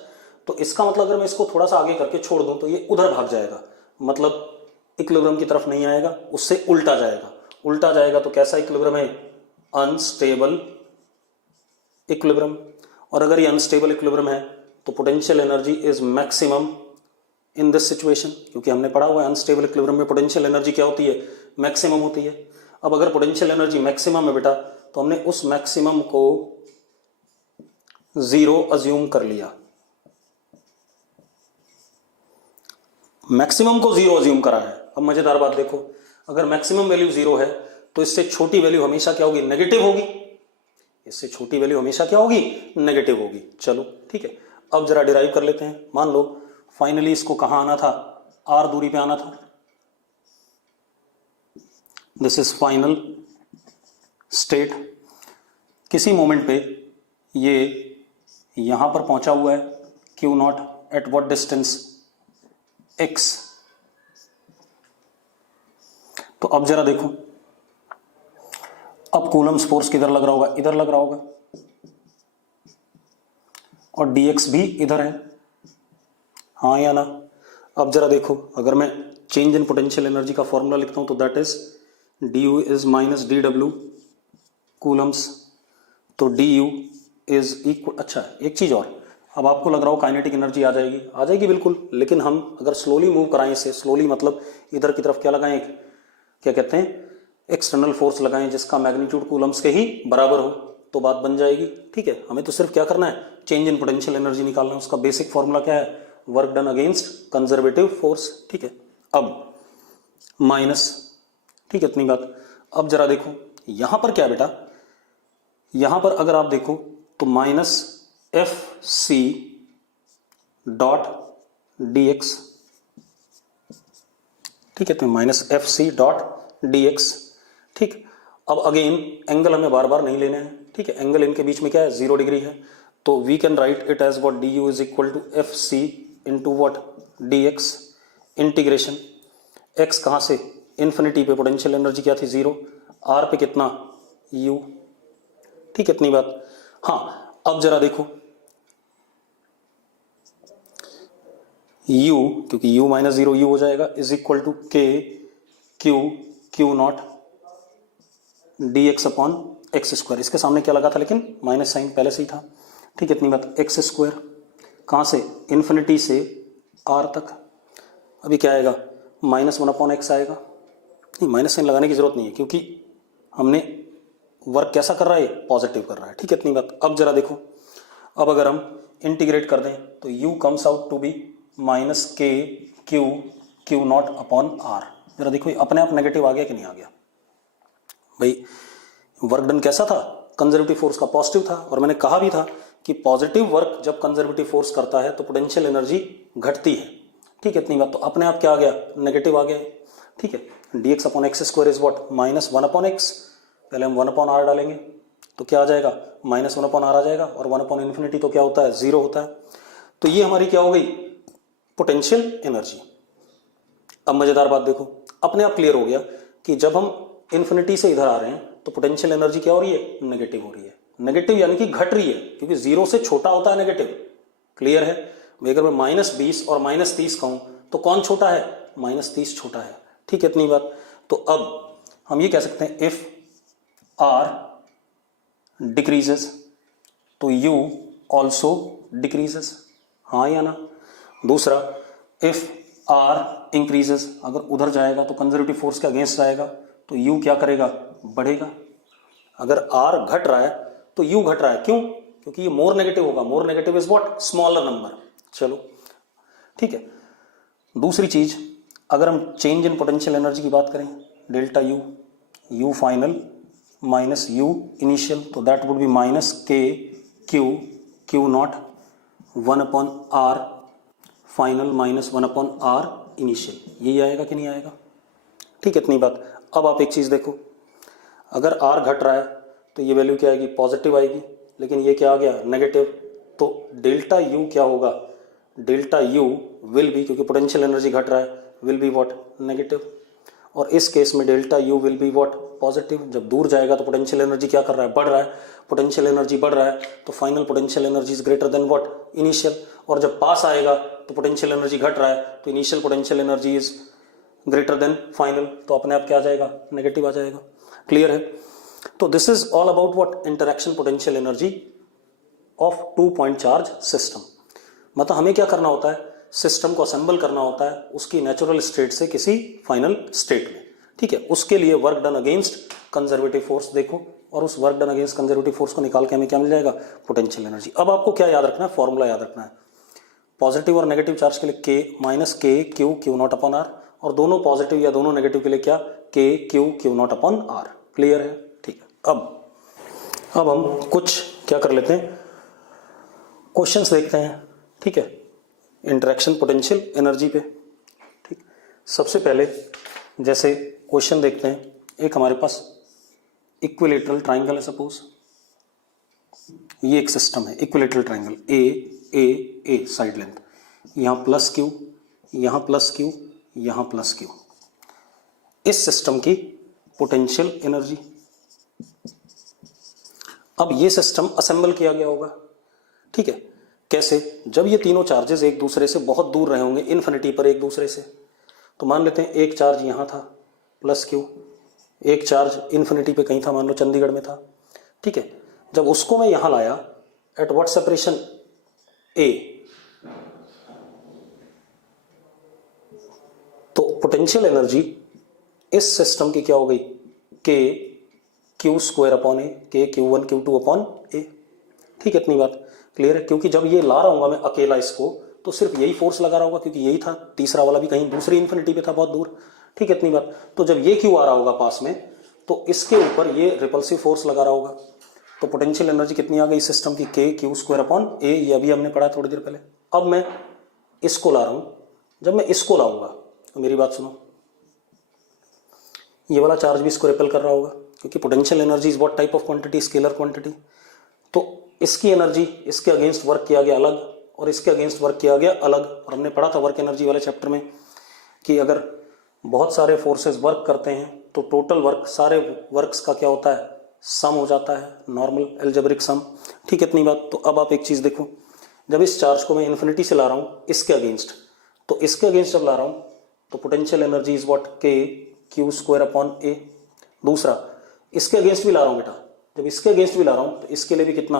तो इसका मतलब अगर मैं इसको थोड़ा सा आगे करके छोड़ दूं तो ये उधर भाग जाएगा, मतलब इक्विलिब्रियम की तरफ नहीं आएगा, उससे उल्टा जाएगा। उल्टा जाएगा तो कैसा इक्विलिब्रियम है, अनस्टेबल इक्विलिब्रियम। और अगर ये अनस्टेबल इक्विलिब्रियम है तो potential energy is maximum in this situation, क्योंकि हमने पढ़ा हुआ है अनस्टेबल इक्विलिब्रियम में पोटेंशियल एनर्जी क्या होती है, मैक्सिमम होती है। अब अगर पोटेंशियल एनर्जी मैक्सिमम है बेटा, तो हमने उस मैक्सिमम को 0 अज्यूम कर लिया, मैक्सिमम को 0 अज्यूम करा है। अब मजेदार बात देखो, अगर मैक्सिमम वैल्यू 0 है तो इससे छोटी वैल्यू हमेशा क्या होगी, नेगेटिव होगी। इससे छोटी वैल्यू हमेशा क्या होगी, नेगेटिव होगी। चलो ठीक है, अब जरा डिराइव कर लेते हैं। मान लो फाइनली इसको कहां आना था, आर दूरी पे आना था। This is final state. किसी मोमेंट पे ये यहां पर पहुंचा हुआ है, Q naught, at what distance, x. तो अब जरा देखो, अब कूलम्स फोर्स किधर लग रहा होगा, इधर लग रहा होगा, और dx भी इधर है, हाँ या ना। अब जरा देखो, अगर मैं चेंज इन पोटेंशियल एनर्जी का फॉर्मूला लिखता हूं तो that is du is minus dw Coulomb's, तो du इज इक्वल। अच्छा एक चीज और, अब आपको लग रहा हो काइनेटिक एनर्जी आ जाएगी, आ जाएगी बिल्कुल, लेकिन हम अगर स्लोली मूव कराएं इसे, स्लोली मतलब इधर की तरफ क्या लगाएं, क्या कहते हैं, एक्सटर्नल फोर्स लगाएं जिसका मैग्नीट्यूड कूलम्स के ही बराबर हो, तो बात बन जाएगी। ठीक है, हमें तो सिर्फ क्या करना है, चेंज इन पोटेंशियल एनर्जी निकालना है। उसका बेसिक फॉर्मूला क्या है, work done against conservative force. ठीक है, अब माइनस, ठीक है इतनी बात। अब जरा देखो यहां पर क्या बेटा, यहां पर अगर आप देखो तो minus F C dot D X, ठीक है, तो minus F C dot D X. ठीक, अब अगेन एंगल हमें बार बार नहीं लेने हैं। ठीक है, एंगल इनके बीच में क्या है, 0 डिग्री है, तो we can write it as what D U is equal to F C into what D X, integration X कहां से, इन्फिनिटी पे पोटेंशियल एनर्जी क्या थी, 0, आर पे कितना, यू। ठीक है इतनी बात। हाँ अब जरा देखो u, क्योंकि u माइनस 0 u हो जाएगा, इज इक्वल टू के Q Q not D x upon x square. इसके सामने क्या लगा था, लेकिन माइनस साइन पहले से ही था। ठीक है इतनी बात। एक्स स्क्वायर कहां से, इन्फिनिटी से आर तक, अभी क्या आएगा, माइनस 1 अपॉन एक्स आएगा। नहीं, माइनस साइन लगाने की जरूरत नहीं है, क्योंकि हमने वर्क कैसा कर रहा है, पॉजिटिव कर रहा है। ठीक है इतनी बात। अब जरा देखो, अब अगर हम इंटीग्रेट कर दें तो u comes out to be minus K Q Q naught upon R. जरा देखो अपने आप नेगेटिव आ गया कि नहीं आ गया भाई। वर्क डन कैसा था, कंजर्वेटिव फोर्स का पॉजिटिव था, और मैंने कहा भी था कि पॉजिटिव वर्क जब कंजर्वेटिव फोर्स करता है तो पोटेंशियल एनर्जी घटती है। ठीक है इतनी बात। तो अपने आप क्या आ गया, नेगेटिव आ गया। ठीक है, D x upon x square is what, minus 1 upon x, पहले हम 1 अपॉन आर डालेंगे तो क्या आ जाएगा, माइनस 1 अपॉन आर आ जाएगा, और 1 अपॉन इन्फिनिटी तो क्या होता है, 0 होता है। तो ये हमारी क्या हो गई, पोटेंशियल एनर्जी। अब मजेदार बात देखो, अपने आप क्लियर हो गया कि जब हम इन्फिनिटी से इधर आ रहे हैं तो पोटेंशियल एनर्जी क्या हो रही है, नेगेटिव हो रही है। नेगेटिव यानी कि घट रही है, क्योंकि 0 से छोटा होता है नेगेटिव। क्लियर है भाई। अगर मैं माइनस 20 और माइनस 30 कहूं तो कौन छोटा है, माइनस 30 छोटा है। ठीक है इतनी बात। तो अब हम ये कह सकते हैं इफ आर डिक्रीजेस तो यू ऑल्सो डिक्रीजेस, हाँ या ना। दूसरा, इफ आर इंक्रीजेस, अगर उधर जाएगा तो कंजर्वेटिव फोर्स के अगेंस्ट जाएगा तो यू क्या करेगा, बढ़ेगा। अगर आर घट रहा है तो यू घट रहा है, क्यों, क्योंकि ये मोर नेगेटिव होगा। More negative is what, smaller number. चलो ठीक है। दूसरी चीज, अगर हम चेंज इन पोटेंशियल एनर्जी की बात करें, delta U, U final minus U initial, तो that would be minus K Q Q naught 1 upon R final minus 1 upon R initial. यही आएगा कि नहीं आएगा। ठीक है इतनी बात। अब आप एक चीज देखो, अगर आर घट रहा है तो ये वैल्यू क्या आएगी, पॉजिटिव आएगी, लेकिन ये क्या आ गया, नेगेटिव। तो डेल्टा यू क्या होगा, डेल्टा यू विल बी, क्योंकि पोटेंशियल एनर्जी घट रहा है, विल बी व्हाट, नेगेटिव। और इस केस में delta U will be what, positive. जब दूर जाएगा तो पोटेंशियल एनर्जी क्या कर रहा है, बढ़ रहा है। पोटेंशियल एनर्जी बढ़ रहा है तो final potential energy is greater then what, initial. और जब पास आएगा तो पोटेंशियल एनर्जी घट रहा है तो initial potential energy is greater then final, तो अपने आप क्या आ जाएगा, नेगेटिव आ जाएगा। क्लियर है। तो this is all about what, interaction potential energy of 2 point charge system. मतलब हमें क्या करना होता है, सिस्टम को असेंबल करना होता है उसकी नेचुरल स्टेट से किसी फाइनल स्टेट में। ठीक है, उसके लिए work done against conservative force देखो, और उस work done against conservative force को निकाल के हमें क्या मिल जाएगा, पोटेंशियल एनर्जी। अब आपको क्या याद रखना है, फॉर्मूला याद रखना है। पॉजिटिव और नेगेटिव चार्ज के लिए के minus K Q Q naught upon R, और दोनों पॉजिटिव या दोनों नेगेटिव के लिए क्या, K Q Q naught upon R. Clear है? ठीक है। अब हम कुछ क्या कर लेते हैं, क्वेश्चंस देखते हैं। ठीक है, इंटरेक्शन पोटेंशियल एनर्जी पे। ठीक, सबसे पहले जैसे क्वेश्चन देखते हैं, एक हमारे पास इक्विलेटरल ट्राइंगल है, सपोज ये एक सिस्टम है, equilateral triangle A A A side length, यहां प्लस क्यू, यहां प्लस क्यू, यहां प्लस क्यू। इस सिस्टम की पोटेंशियल एनर्जी। अब ये सिस्टम असेंबल किया गया होगा। ठीक है, कैसे? जब ये तीनों चार्जेस एक दूसरे से बहुत दूर रहे होंगे, इन्फिनिटी पर एक दूसरे से, तो मान लेते हैं एक चार्ज यहां था प्लस क्यू, एक चार्ज इन्फिनिटी पे कहीं था, मान लो चंडीगढ़ में था। ठीक है, जब उसको मैं यहां लाया एट व्हाट सेपरेशन ए, तो पोटेंशियल एनर्जी इस सिस्टम की क्या हो गई, के क्यू स्क्वायर अपॉन ए, के Q1 Q2 अपॉन ए। ठीक है, इतनी बात क्लियर है? क्योंकि जब ये ला रहा हूंगा मैं अकेला इसको, तो सिर्फ यही फोर्स लगा रहा होगा, क्योंकि यही था, तीसरा वाला भी कहीं दूसरी इन्फिनिटी पे था बहुत दूर। ठीक है, इतनी बात। तो जब ये क्यू आ रहा होगा पास में, तो इसके ऊपर ये रिपल्सिव फोर्स लगा रहा होगा, तो पोटेंशियल एनर्जी कितनी आ गई सिस्टम की, के क्यू स्क्वायर अपॉन ए। ये अभी हमने पढ़ा थोड़ी देर पहले। अब मैं इसको ला रहा हूं, जब मैं इसको लाऊंगा तो मेरी बात सुनो, ये वाला चार्ज भी इसको रिपेल कर रहा होगा, क्योंकि potential energy is what type of quantity, scalar quantity. तो इसकी एनर्जी इसके अगेंस्ट वर्क किया गया अलग, और इसके अगेंस्ट वर्क किया गया अलग। और हमने पढ़ा था वर्क एनर्जी वाले चैप्टर में कि अगर बहुत सारे फोर्सेस वर्क करते हैं तो टोटल वर्क, सारे वर्क्स का क्या होता है, सम हो जाता है, नॉर्मल एल्जेब्रिक सम। ठीक है, इतनी बात। तो अब आप एक चीज देखो, जब इस चार्ज को मैं इन्फिनिटी से ला रहा हूं इसके अगेंस्ट, तो इसके अगेंस्ट जब ला रहा हूं तो पोटेंशियल एनर्जी इज व्हाट, के क्यू स्क्वायर अपॉन ए। दूसरा, इसके अगेंस्ट भी ला रहा हूं बेटा, जब इसके अगेंस्ट भी ला रहा हूं तो इसके लिए भी कितना,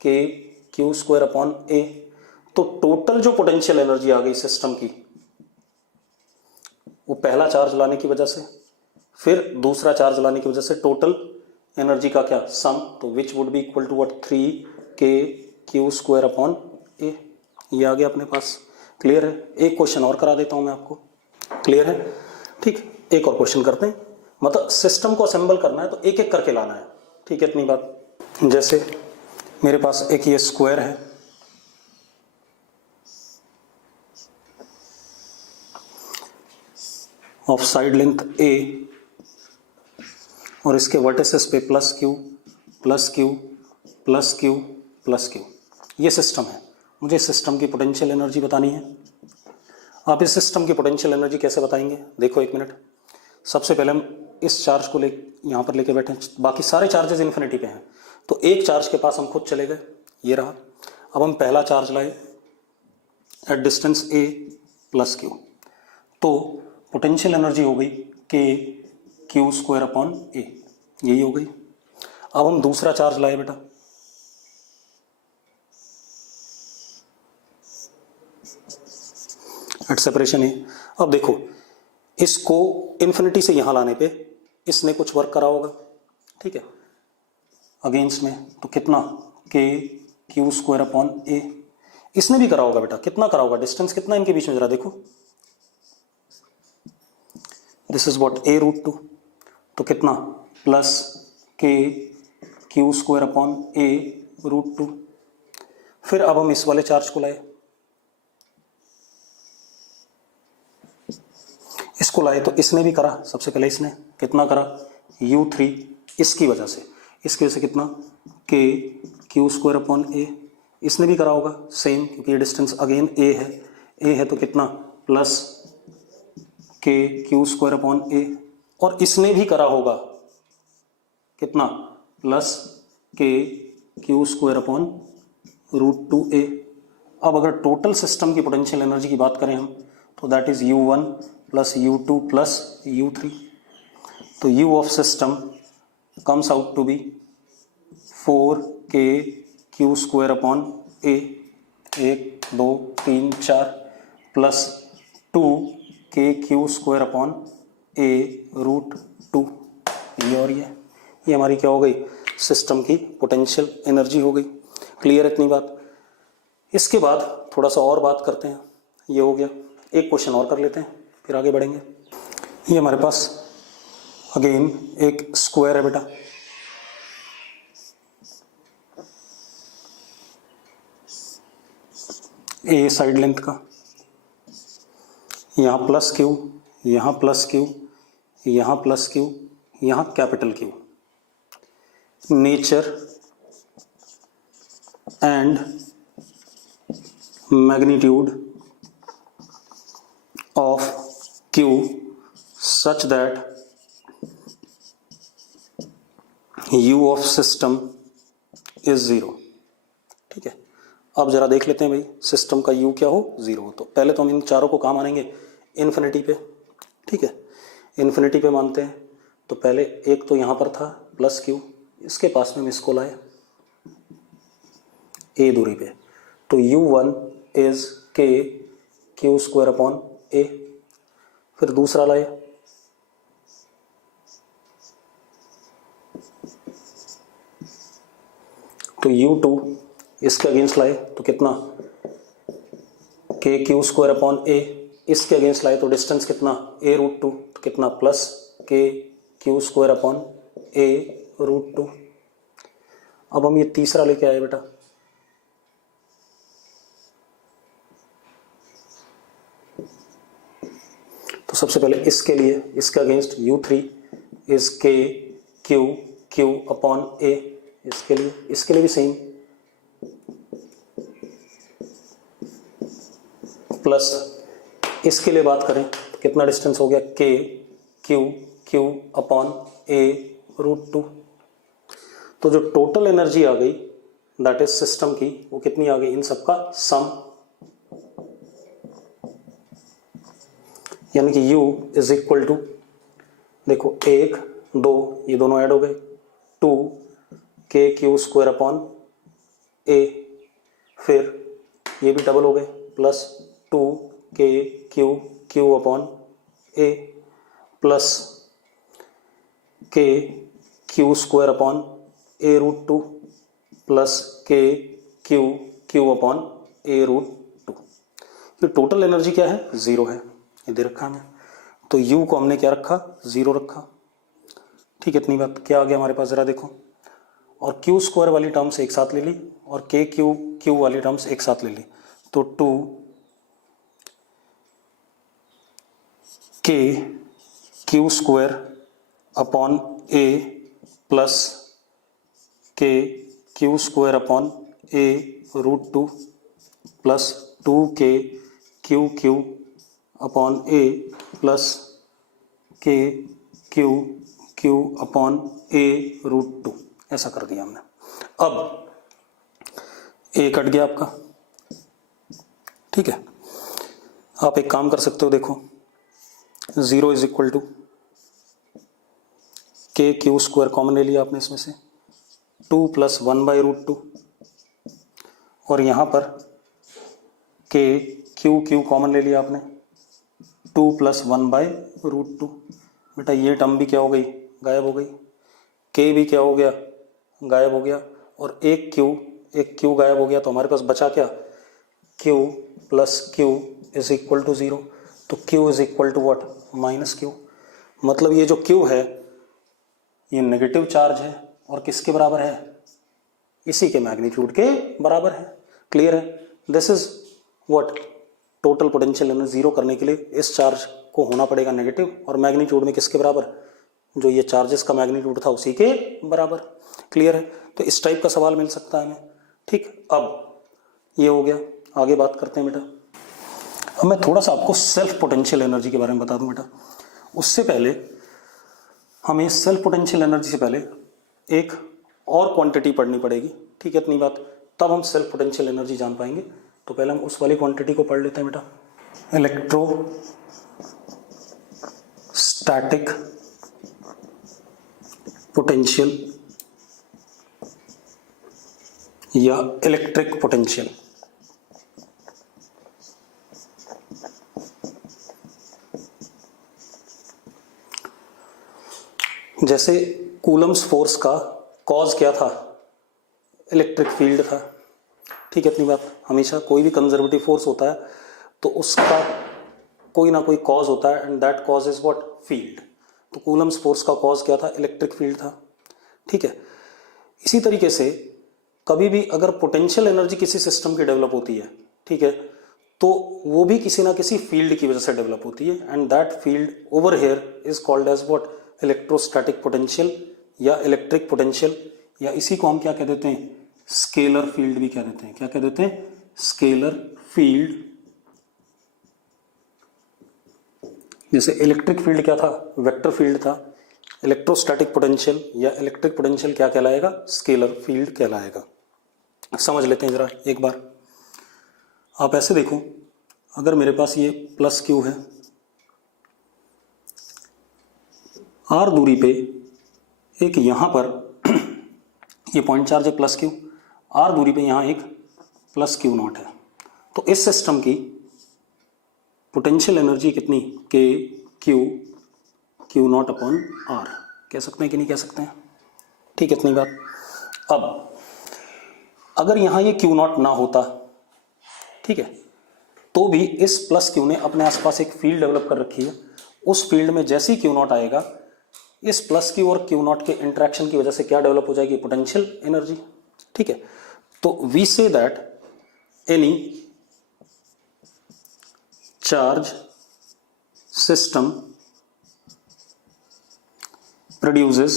के क्यू स्क्वायर अपॉन ए। तो टोटल जो पोटेंशियल एनर्जी आ गई सिस्टम की, वो पहला चार्ज लाने की वजह से, फिर दूसरा चार्ज लाने की वजह से, टोटल एनर्जी का क्या, सम। तो which would be equal to what, 3 KQ square upon A. ये आ गया अपने पास। क्लियर है? एक क्वेश्चन और करा देता हूं मैं आपको। क्लियर है? ठीक, एक और क्वेश्चन करते हैं। मतलब सिस्टम को असेंबल करना है तो एक एक करके लाना है। ठीक है, इतनी बात। जैसे मेरे पास एक ये स्क्वायर है, ऑफ साइड लेंथ ए, और इसके वर्टिसेस पे plus Q plus Q plus Q plus Q. ये सिस्टम है। मुझे सिस्टम की पोटेंशियल एनर्जी बतानी है। आप इस सिस्टम की पोटेंशियल एनर्जी कैसे बताएंगे? देखो एक मिनट। सबसे पहले हम इस चार्ज को यहाँ पर लेके बैठे हैं, बाकी सारे चार्जेस इन्फिनिटी पे हैं, तो एक चार्ज के पास हम खुद चले गए, ये रहा। अब हम पहला चार्ज लाए at distance A plus Q, तो पोटेंशियल एनर्जी हो गई के क्यू स्क्वायर अपॉन ए, यही हो गई। अब हम दूसरा चार्ज लाए बेटा, एट सेपरेशन ए। अब देखो, इसको इन्फिनिटी से यहां लाने पे इसने कुछ वर्क करा होगा, ठीक है, अगेंस्ट में, तो कितना, के क्यू स्क्वायर अपॉन ए। इसने भी करा होगा बेटा, कितना करा होगा, डिस्टेंस कितना इनके बीच में जरा देखो, this is what, A root 2, तो कितना, plus K Q square upon A root 2। फिर अब हम इस वाले चार्ज को लाए, इसको लाए, तो इसने भी करा। सबसे पहले इसने कितना करा, U3, इसकी वजह से, इसकी वजह से कितना, के क्यू स्क्वायर अपॉन ए। इसने भी करा होगा सेम, क्योंकि ये डिस्टेंस अगेन ए है, ए है तो कितना, plus K Q square upon ए। और इसने भी करा होगा कितना, plus K Q square upon root 2a। अब अगर टोटल सिस्टम की पोटेंशियल एनर्जी की बात करें हम, तो that is U1 plus U2 plus U3। तो U of system comes out to be 4k Q square upon A, 1 2 3 4, plus 2k Q square upon A root 2। ये और ये हमारी क्या हो गई, सिस्टम की पोटेंशियल एनर्जी हो गई। क्लियर इतनी बात। इसके बाद थोड़ा सा और बात करते हैं, ये हो गया। एक क्वेश्चन और कर लेते हैं, फिर आगे बढ़ेंगे। ये हमारे पास अगेन एक स्क्वायर है बेटा, ए साइड लेंथ का, यहां प्लस क्यू, यहां प्लस क्यू, यहां प्लस क्यू, यहां capital Q. Nature and magnitude of Q such that u of system is zero. ठीक है, अब जरा देख लेते हैं भाई सिस्टम का u क्या हो, जीरो हो। तो पहले तो हम इन चारों को कहाँ मानेंगे, इन्फिनिटी पे। ठीक है, इन्फिनिटी पे मानते हैं। तो पहले एक तो यहाँ पर था प्लस क्यू, इसके पास में हम इसको लाए ए दूरी पे, तो u1 इज के क्यू स्क्वायर अपॉन ए। फिर दूसरा लाए, तो u2 इसके अगेंस्ट लाए तो कितना, के क्यू स्क्वायर अपॉन ए। इसके अगेंस्ट लाए तो डिस्टेंस कितना, a रूट टू, तो कितना plus K Q square upon A root two. अब हम ये तीसरा लेके आए बेटा, तो सबसे पहले इसके लिए, इसके अगेंस्ट u3 इज के क्यू क्यू अपॉन ए। इसके लिए भी सेम, प्लस इसके लिए बात करें तो कितना डिस्टेंस हो गया, के Q Q upon A root two. तो जो टोटल एनर्जी आ गई दैट इज सिस्टम की, वो कितनी आ गई, इन सबका सम, यानी कि U इज इक्वल टू, देखो एक दो ये दोनों ऐड हो गए, 2 के क्यू स्क्वायर अपॉन ए, फिर ये भी डबल हो गए, प्लस 2 के Q Q upon A, plus K Q square upon A root two, plus K Q Q upon A root two. ये टोटल एनर्जी क्या है, जीरो है, ये दे रखा है। तो U को हमने क्या रखा, जीरो रखा। ठीक है, इतनी बात। क्या आ गया हमारे पास, जरा देखो, और क्यू स्क्वायर वाली टर्म्स एक साथ ले ली और के क्यू क्यू वाली टर्म्स एक साथ ले ली, तो 2 के Q square upon A plus K Q square upon A root two, plus 2 के Q Q upon A plus K Q Q upon A root two, ऐसा कर दिया हमने। अब ए कट गया आपका। ठीक है, आप एक काम कर सकते हो, देखो 0 इज इक्वल टू के क्यू स्क्वायर कॉमन ले लिया आपने इसमें से, 2 प्लस 1 बाई रूट टू, और यहां पर के क्यू क्यू कॉमन ले लिया आपने, 2 प्लस 1 बाई रूट टू। बेटा ये टर्म भी क्या हो गई, गायब हो गई, के भी क्या हो गया, गायब हो गया, और एक क्यू गायब हो गया, तो हमारे पास बचा क्या, Q plus Q is equal to 0। तो Q is equal to what, minus Q. मतलब ये जो क्यू है ये नेगेटिव चार्ज है और किसके बराबर है, इसी के मैग्नीट्यूड के बराबर है। क्लियर है, this is what total potential energy. Zero करने के लिए इस चार्ज को होना पड़ेगा नेगेटिव, और मैग्नीट्यूड में किसके बराबर, जो ये चार्जेस का मैग्नीट्यूड था उसी के बराबर। क्लियर है, तो इस टाइप का सवाल मिल सकता है हमें। ठीक, अब ये हो गया, आगे बात करते हैं बेटा। अब मैं थोड़ा सा आपको सेल्फ पोटेंशियल एनर्जी के बारे में बता दूं बेटा। उससे पहले हमें सेल्फ पोटेंशियल एनर्जी से पहले एक और क्वांटिटी पढ़नी पड़ेगी। ठीक है, इतनी बात, तब हम सेल्फ पोटेंशियल एनर्जी जान पाएंगे। तो पहले हम उस वाली क्वांटिटी को पढ़ लेते हैं बेटा, इलेक्ट्रोस्टैटिक पोटेंशियल या इलेक्ट्रिक पोटेंशियल। जैसे कूलम्स फोर्स का कॉज क्या था, इलेक्ट्रिक फील्ड था। ठीक है, इतनी बात। हमेशा कोई भी कंजर्वेटिव फोर्स होता है तो उसका कोई ना कोई कॉज होता है, and that cause is what, field. तो कूलम्स फोर्स का कॉज क्या था? इलेक्ट्रिक फील्ड था। ठीक है, इसी तरीके से कभी भी अगर पोटेंशियल एनर्जी किसी सिस्टम की डेवलप होती है, ठीक है, तो वो भी किसी ना किसी फील्ड की वजह से डेवलप होती है, and that field over here is called as what? Electrostatic potential या इलेक्ट्रिक पोटेंशियल, या इसी को हम क्या कह देते हैं? स्केलर फील्ड भी कह देते हैं। क्या कह देते हैं? Scalar field. जैसे इलेक्ट्रिक फील्ड क्या था? वेक्टर फील्ड था। इलेक्ट्रोस्टैटिक पोटेंशियल या इलेक्ट्रिक पोटेंशियल क्या कहलाएगा? स्केलर फील्ड कहलाएगा। समझ लेते हैं जरा एक बार। आप ऐसे देखो, अगर मेरे पास ये प्लस क्यू है, आर दूरी पे एक यहां पर ये पॉइंट चार्ज है प्लस क्यू, आर दूरी पे यहां एक प्लस क्यू नॉट है, तो इस सिस्टम की पोटेंशियल एनर्जी कितनी? के क्यू नॉट अपॉन आर। कह सकते हैं कि नहीं कह सकते हैं? ठीक है, इतनी बात। अब अगर यहां ये क्यू नॉट ना होता, ठीक है, तो भी इस प्लस क्यू ने अपने आसपास एक फील्ड डेवलप कर रखी है। उस फील्ड में जैसे ही क्यू नॉट आएगा, इस प्लस क्यू और क्यू नॉट के इंटरेक्शन की वजह से क्या डेवलप हो जाएगी? Potential energy. ठीक है, तो we say that any charge system produces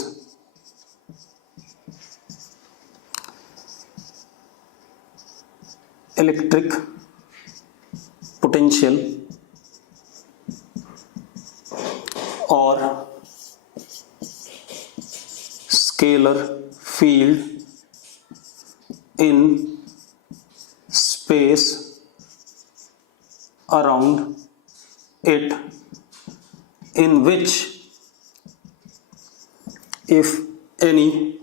electric potential or scalar field in space around it, in which if any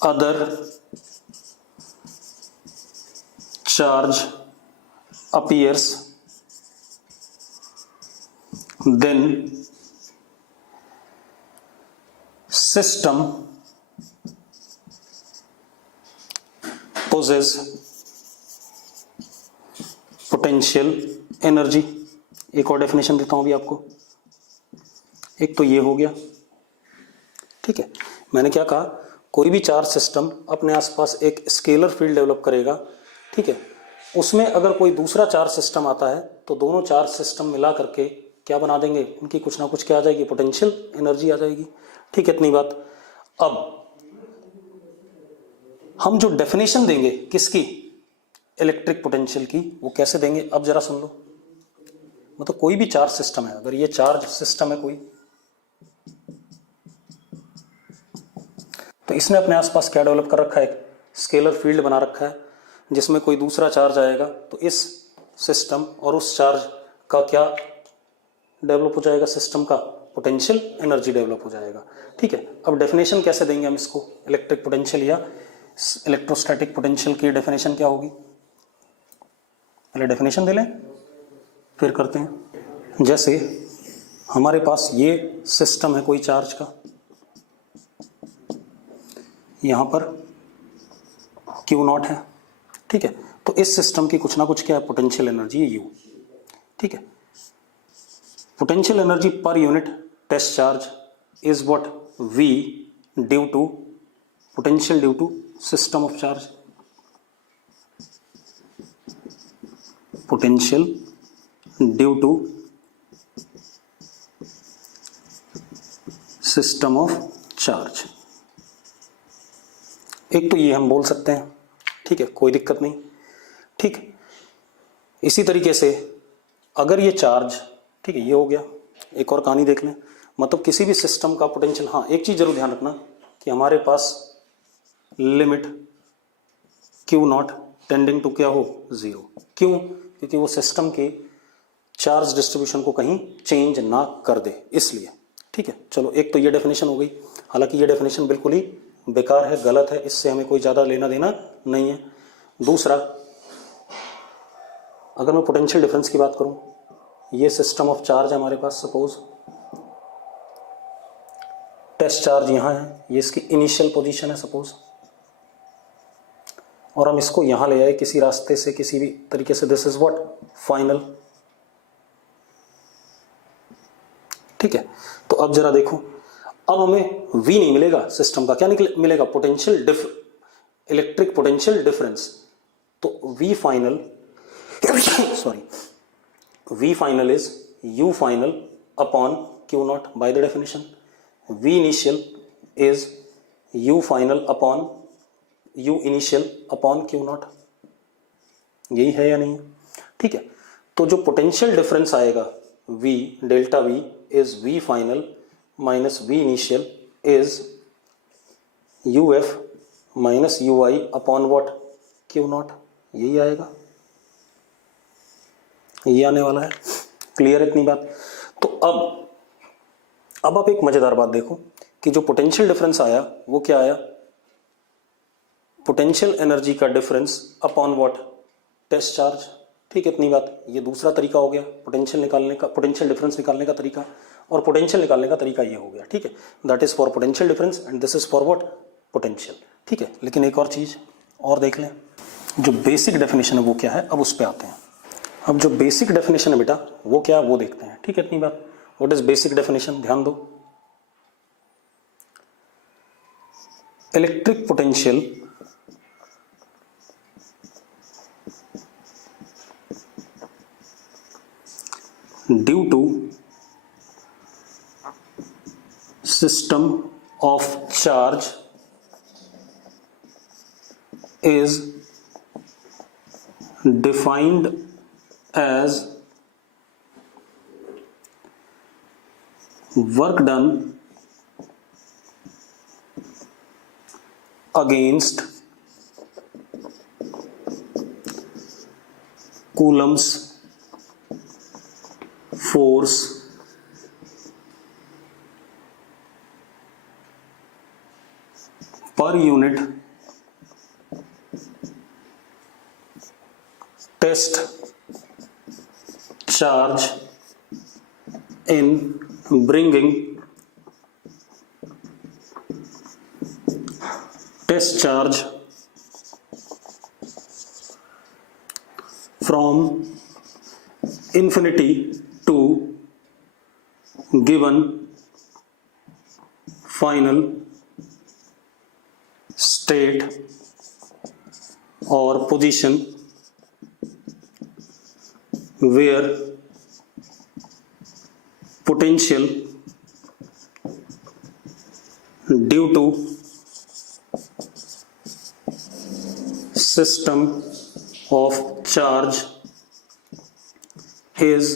other charge appears, then system possesses potential energy। एक और definition देता हूं अभी आपको। एक तो ये हो गया, ठीक है। मैंने क्या कहा? कोई भी चार्ज सिस्टम अपने आसपास एक स्केलर फील्ड डेवलप करेगा, ठीक है। उसमें अगर कोई दूसरा चार्ज सिस्टम आता है तो दोनों चार्ज सिस्टम मिला करके क्या बना देंगे? उनकी कुछ ना कुछ क्या आ जाएगी? पोटेंशियल एनर्जी आ जाएगी। ठीक है, इतनी बात। अब हम जो डेफिनेशन देंगे किसकी? इलेक्ट्रिक पोटेंशियल की, वो कैसे देंगे? अब जरा सुन लो। मतलब कोई भी चार्ज सिस्टम है, अगर ये चार्ज सिस्टम है कोई, तो इसने अपने आसपास क्या डेवलप कर रखा है? एक स्केलर फील्ड बना रखा है, जिसमें कोई दूसरा चार्ज आएगा तो इस सिस्टम और उस चार्ज का क्या डेवलप हो जाएगा? सिस्टम का पोटेंशियल एनर्जी डेवलप हो जाएगा। ठीक है, अब डेफिनेशन कैसे देंगे हम इसको? इलेक्ट्रिक पोटेंशियल या इलेक्ट्रोस्टैटिक पोटेंशियल की डेफिनेशन क्या होगी? पहले डेफिनेशन दे लें, फिर करते हैं। जैसे हमारे पास ये सिस्टम है कोई चार्ज का, यहां पर क्यू नॉट है, ठीक है। तो इस सिस्टम की कुछ ना कुछ क्या है? Potential energy U. ठीक है, potential energy per unit test charge is what? V due to potential due to system of charge. Potential due to system of charge. एक तो ये हम बोल सकते हैं, ठीक है, कोई दिक्कत नहीं। ठीक, इसी तरीके से अगर ये चार्ज, ठीक है, ये हो गया। एक और कहानी देख लें, मतलब किसी भी सिस्टम का पोटेंशियल। हाँ, एक चीज जरूर ध्यान रखना कि हमारे पास limit Q naught tending to क्या हो? जीरो। क्यों? क्योंकि वो सिस्टम के चार्ज डिस्ट्रीब्यूशन को कहीं चेंज ना कर दे, इसलिए। ठीक है, चलो एक तो ये डेफिनेशन हो गई। हालांकि ये डेफिनेशन बिल्कुल ही बेकार है, गलत है, इससे हमें कोई ज़्यादा लेना देना नहीं है। दूसरा, अगर मैं पोटेंशियल डिफरेंस की बात करूं, ये सिस्टम ऑफ चार्ज है हमारे पास, सपोज टेस्ट चार्ज यहां है, ये इसकी इनिशियल पोजीशन है सपोज, और हम इसको यहां ले आए किसी रास्ते से, किसी भी तरीके से, दिस इज व्हाट? फाइनल। ठीक है, तो अब जरा देखो, अब हमें V नहीं मिलेगा सिस्टम का, क्या मिलेगा? Potential electric potential difference. तो V final sorry V final is U final upon Q naught by the definition. V initial is U final upon U initial upon Q naught. यही है या नहीं? ठीक है, तो जो पोटेंशियल डिफरेंस आएगा V delta V is V final minus V initial is UF minus UI upon what? Q naught. यही आएगा, ये आने वाला है। क्लियर इतनी बात? तो अब आप एक मजेदार बात देखो कि जो पोटेंशियल डिफरेंस आया वो क्या आया? पोटेंशियल एनर्जी का difference upon what? Test charge. ठीक है, इतनी बात। ये दूसरा तरीका हो गया पोटेंशियल निकालने का, पोटेंशियल डिफरेंस निकालने का तरीका, और पोटेंशियल निकालने का तरीका ये हो गया। ठीक है, that is for potential difference and this is for what? Potential. ठीक है, लेकिन एक और चीज और देख लें, जो बेसिक डेफिनेशन है वो क्या है, अब उस पर आते हैं। अब जो बेसिक डेफिनेशन है बेटा वो क्या है वो देखते हैं। ठीक है, इतनी बात। What is basic definition? ध्यान दो, electric potential due to system of charge is defined as work done against Coulomb's force per unit test charge in bringing test charge from infinity to given final state or position where potential due to system of charge is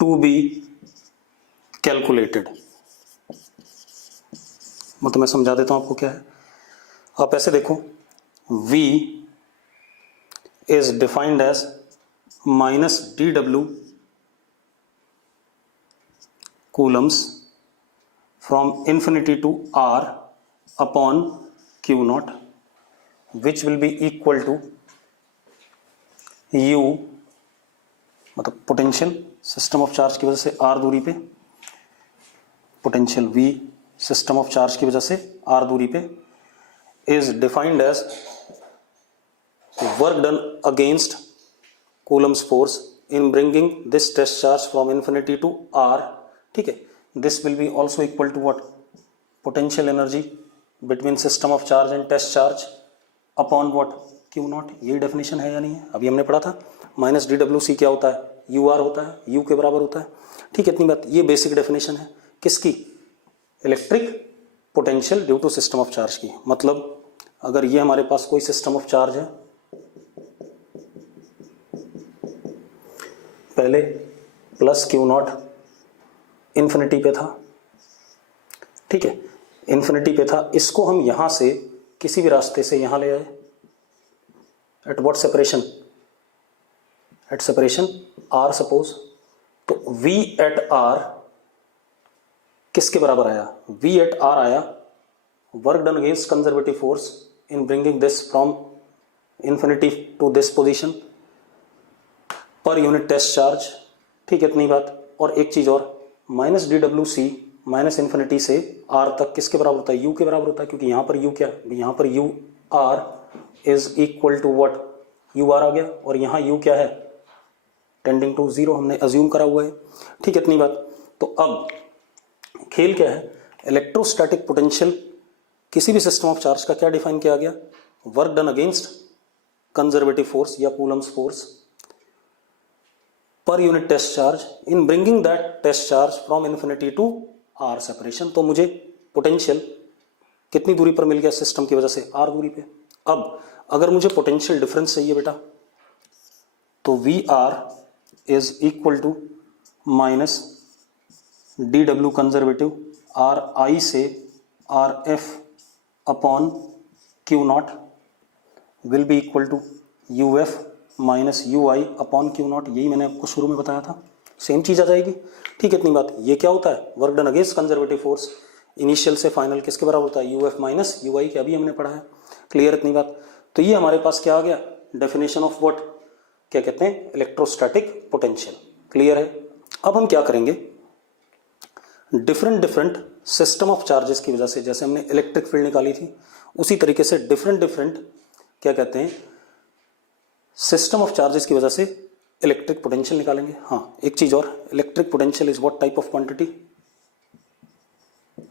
to be calculated। मतलब मैं समझा देता हूं आपको क्या है। आप ऐसे देखो, V is defined as minus dW coulombs from infinity to R upon Q naught, which will be equal to U, मतलब पोटेंशियल सिस्टम ऑफ चार्ज की वजह से R दूरी पे, potential V system of charge की वजह से R दूरी पे, is defined as work done against Coulomb's force in bringing this test charge from infinity to R। ठीक है, this will be also equal to what? Potential energy between system of charge and test charge upon what? Q naught। यही definition है या नहीं है? अभी हमने पढ़ा था माइनस DWC क्या होता है? UR होता है, U के बराबर होता है। ठीक है, इतनी बात। ये बेसिक डेफिनेशन है किसकी? Electric potential due to system of charge की। मतलब अगर ये हमारे पास कोई सिस्टम ऑफ चार्ज है, पहले प्लस Q नॉट इन्फिनिटी पे था, ठीक है, इन्फिनिटी पे था, इसको हम यहां से किसी भी रास्ते से यहां ले आए, at what separation? At separation R suppose. तो V एट R किसके बराबर आया? V एट R आया work done against conservative force in bringing this from infinity to this position per unit test charge. ठीक है, इतनी बात। और एक चीज और, माइनस DWC माइनस इन्फिनिटी से R तक किसके बराबर होता है? U के बराबर होता है, क्योंकि यहां पर U क्या, यहां पर U R is equal to what? UR आ गया, और यहां U क्या है? टेंडिंग टू जीरो, हमने अज्यूम करा हुआ है। ठीक है, इतनी बात। तो अब खेल क्या है, इलेक्ट्रोस्टैटिक पोटेंशियल किसी भी सिस्टम ऑफ चार्ज का क्या डिफाइन किया गया, work done against conservative force या coulombs force per unit test charge in bringing that test charge from infinity to R separation. तो मुझे पोटेंशियल कितनी दूरी पर मिल गया सिस्टम की वजह से, आर दूरी पे। अब अगर मुझे पोटेंशियल डिफरेंस चाहिए बेटा, तो V R is equal to minus D W conservative R I से R F upon Q naught will be equal to U F minus U I upon Q naught. यही मैंने आपको शुरू में बताया था, सेम चीज आ जाएगी। ठीक है, इतनी बात। ये क्या होता है, work done against conservative force initial से फाइनल किसके बराबर होता है, यू एफ माइनस यू आई के, अभी हमने पढ़ा है। क्लियर इतनी बात। तो ये हमारे पास क्या आ गया, डेफिनेशन ऑफ व्हाट, क्या कहते हैं, इलेक्ट्रोस्टैटिक पोटेंशियल। क्लियर है। अब हम क्या करेंगे, डिफरेंट सिस्टम ऑफ चार्जेस की वजह से, जैसे हमने इलेक्ट्रिक फील्ड निकाली थी, उसी तरीके से डिफरेंट क्या कहते हैं, सिस्टम ऑफ चार्जेस की वजह से इलेक्ट्रिक पोटेंशियल निकालेंगे। हाँ, एक चीज और, electric potential is what type of quantity,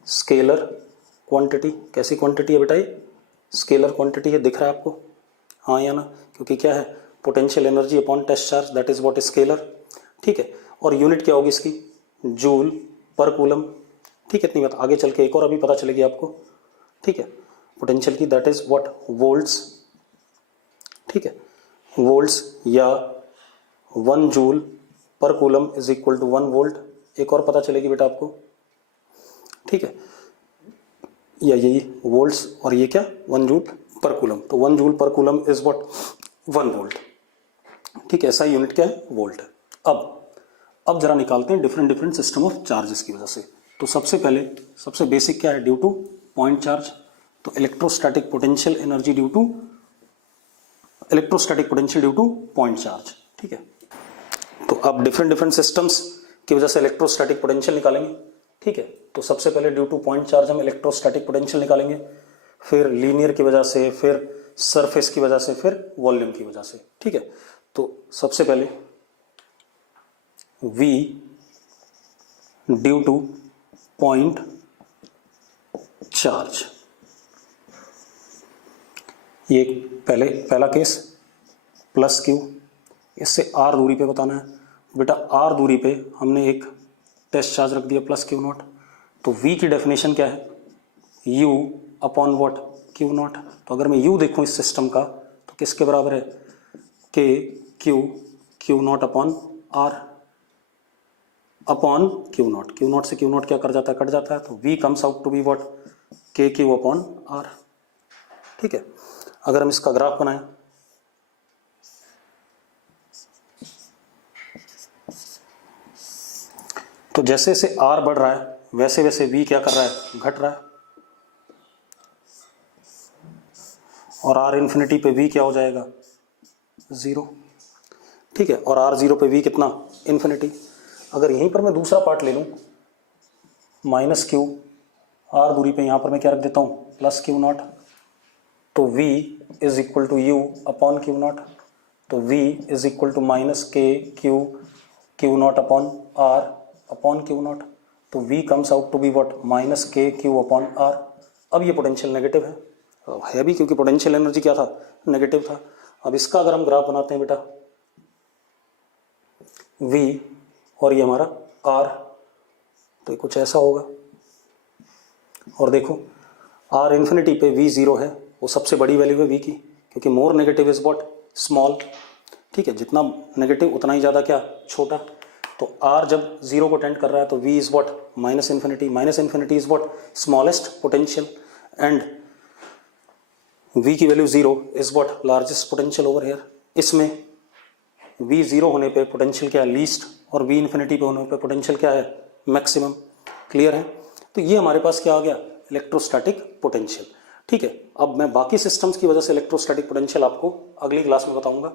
scalar quantity. कैसी क्वांटिटी है बेटा ये, स्केलर क्वांटिटी है, दिख रहा है आपको, हाँ या ना, क्योंकि क्या है, potential energy upon test charge, that is what, scalar. ठीक है, और यूनिट क्या होगी इसकी, जूल पर कूलम। ठीक है, इतनी बात। आगे चल के एक और अभी पता चलेगी आपको। ठीक है, पोटेंशियल की, दैट इज व्हाट, वोल्ट्स। ठीक है, वोल्ट्स या 1 जूल पर coulomb is equal to 1 volt. एक और पता चलेगी बेटा आपको। ठीक है, या यही वोल्ट्स और ये क्या, 1 जूल पर कूलम। तो 1 जूल पर कूलम इज व्हाट, 1 वोल्ट। ठीक है, ऐसा यूनिट क्या है, वोल्ट है। अब जरा निकालते हैं डिफरेंट सिस्टम ऑफ चार्जेस की वजह से। तो सबसे पहले, सबसे बेसिक क्या है, ड्यू टू पॉइंट चार्ज। तो electrostatic potential energy due to, electrostatic potential due to point charge. ठीक है, तो अब डिफरेंट सिस्टम्स की वजह से इलेक्ट्रोस्टैटिक पोटेंशियल निकालेंगे। ठीक है, तो सबसे पहले ड्यू टू पॉइंट चार्ज हम इलेक्ट्रोस्टैटिक पोटेंशियल निकालेंगे, फिर लीनियर की वजह से, फिर सरफेस की वजह से, फिर वॉल्यूम की वजह से। ठीक है, तो सबसे पहले V due to point charge, ये पहला केस, प्लस क्यू, इससे R दूरी पे बताना है बेटा। R दूरी पे हमने एक टेस्ट चार्ज रख दिया प्लस क्यू नॉट। तो V की डेफिनेशन क्या है, U upon what, Q naught. तो अगर मैं U देखूं इस सिस्टम का, तो किसके बराबर है, K Q naught upon R upon Q naught. Q naught से क्यू नॉट क्या कर जाता है, कट जाता है। तो V comes out to be what, K Q upon R। ठीक है, अगर हम इसका ग्राफ बनाएं, तो जैसे जैसे R बढ़ रहा है वैसे वैसे V क्या कर रहा है, घट रहा है। और R इन्फिनिटी पे V क्या हो जाएगा, 0। ठीक है, और R 0 पे V कितना, इन्फिनिटी। अगर यहीं पर मैं दूसरा पार्ट ले लूं, माइनस क्यू, R दूरी पे यहां पर मैं क्या रख देता हूं, प्लस क्यू नॉट। तो V is equal to U upon Q naught. तो V is equal to minus K Q naught upon R upon Q naught. तो V comes out to be what, minus K Q upon R। अब ये potential negative है भी, क्योंकि potential energy क्या था, negative था। अब इसका अगर हम ग्राफ बनाते हैं बेटा, V और ये हमारा R, तो ये कुछ ऐसा होगा। और देखो R इन्फिनिटी पे V 0 है, वो सबसे बड़ी वैल्यू है V की, क्योंकि more negative is what, small. ठीक है, जितना नेगेटिव उतना ही ज़्यादा क्या, छोटा। तो R जब 0 को टेंड कर रहा है तो V is what, minus infinity. Minus infinity is what, smallest potential, and V की value 0 is what, largest potential over here. इसमें V 0 होने पे पोटेंशियल क्या है, लीस्ट, और V इन्फिनिटी पे होने पे पोटेंशियल क्या है, मैक्सिमम। क्लियर है। तो ये हमारे पास क्या आ गया, इलेक्ट्रोस्टैटिक पोटेंशियल। ठीक है, अब मैं बाकी सिस्टम्स की वजह से इलेक्ट्रोस्टैटिक पोटेंशियल आपको अगली क्लास में बताऊंगा।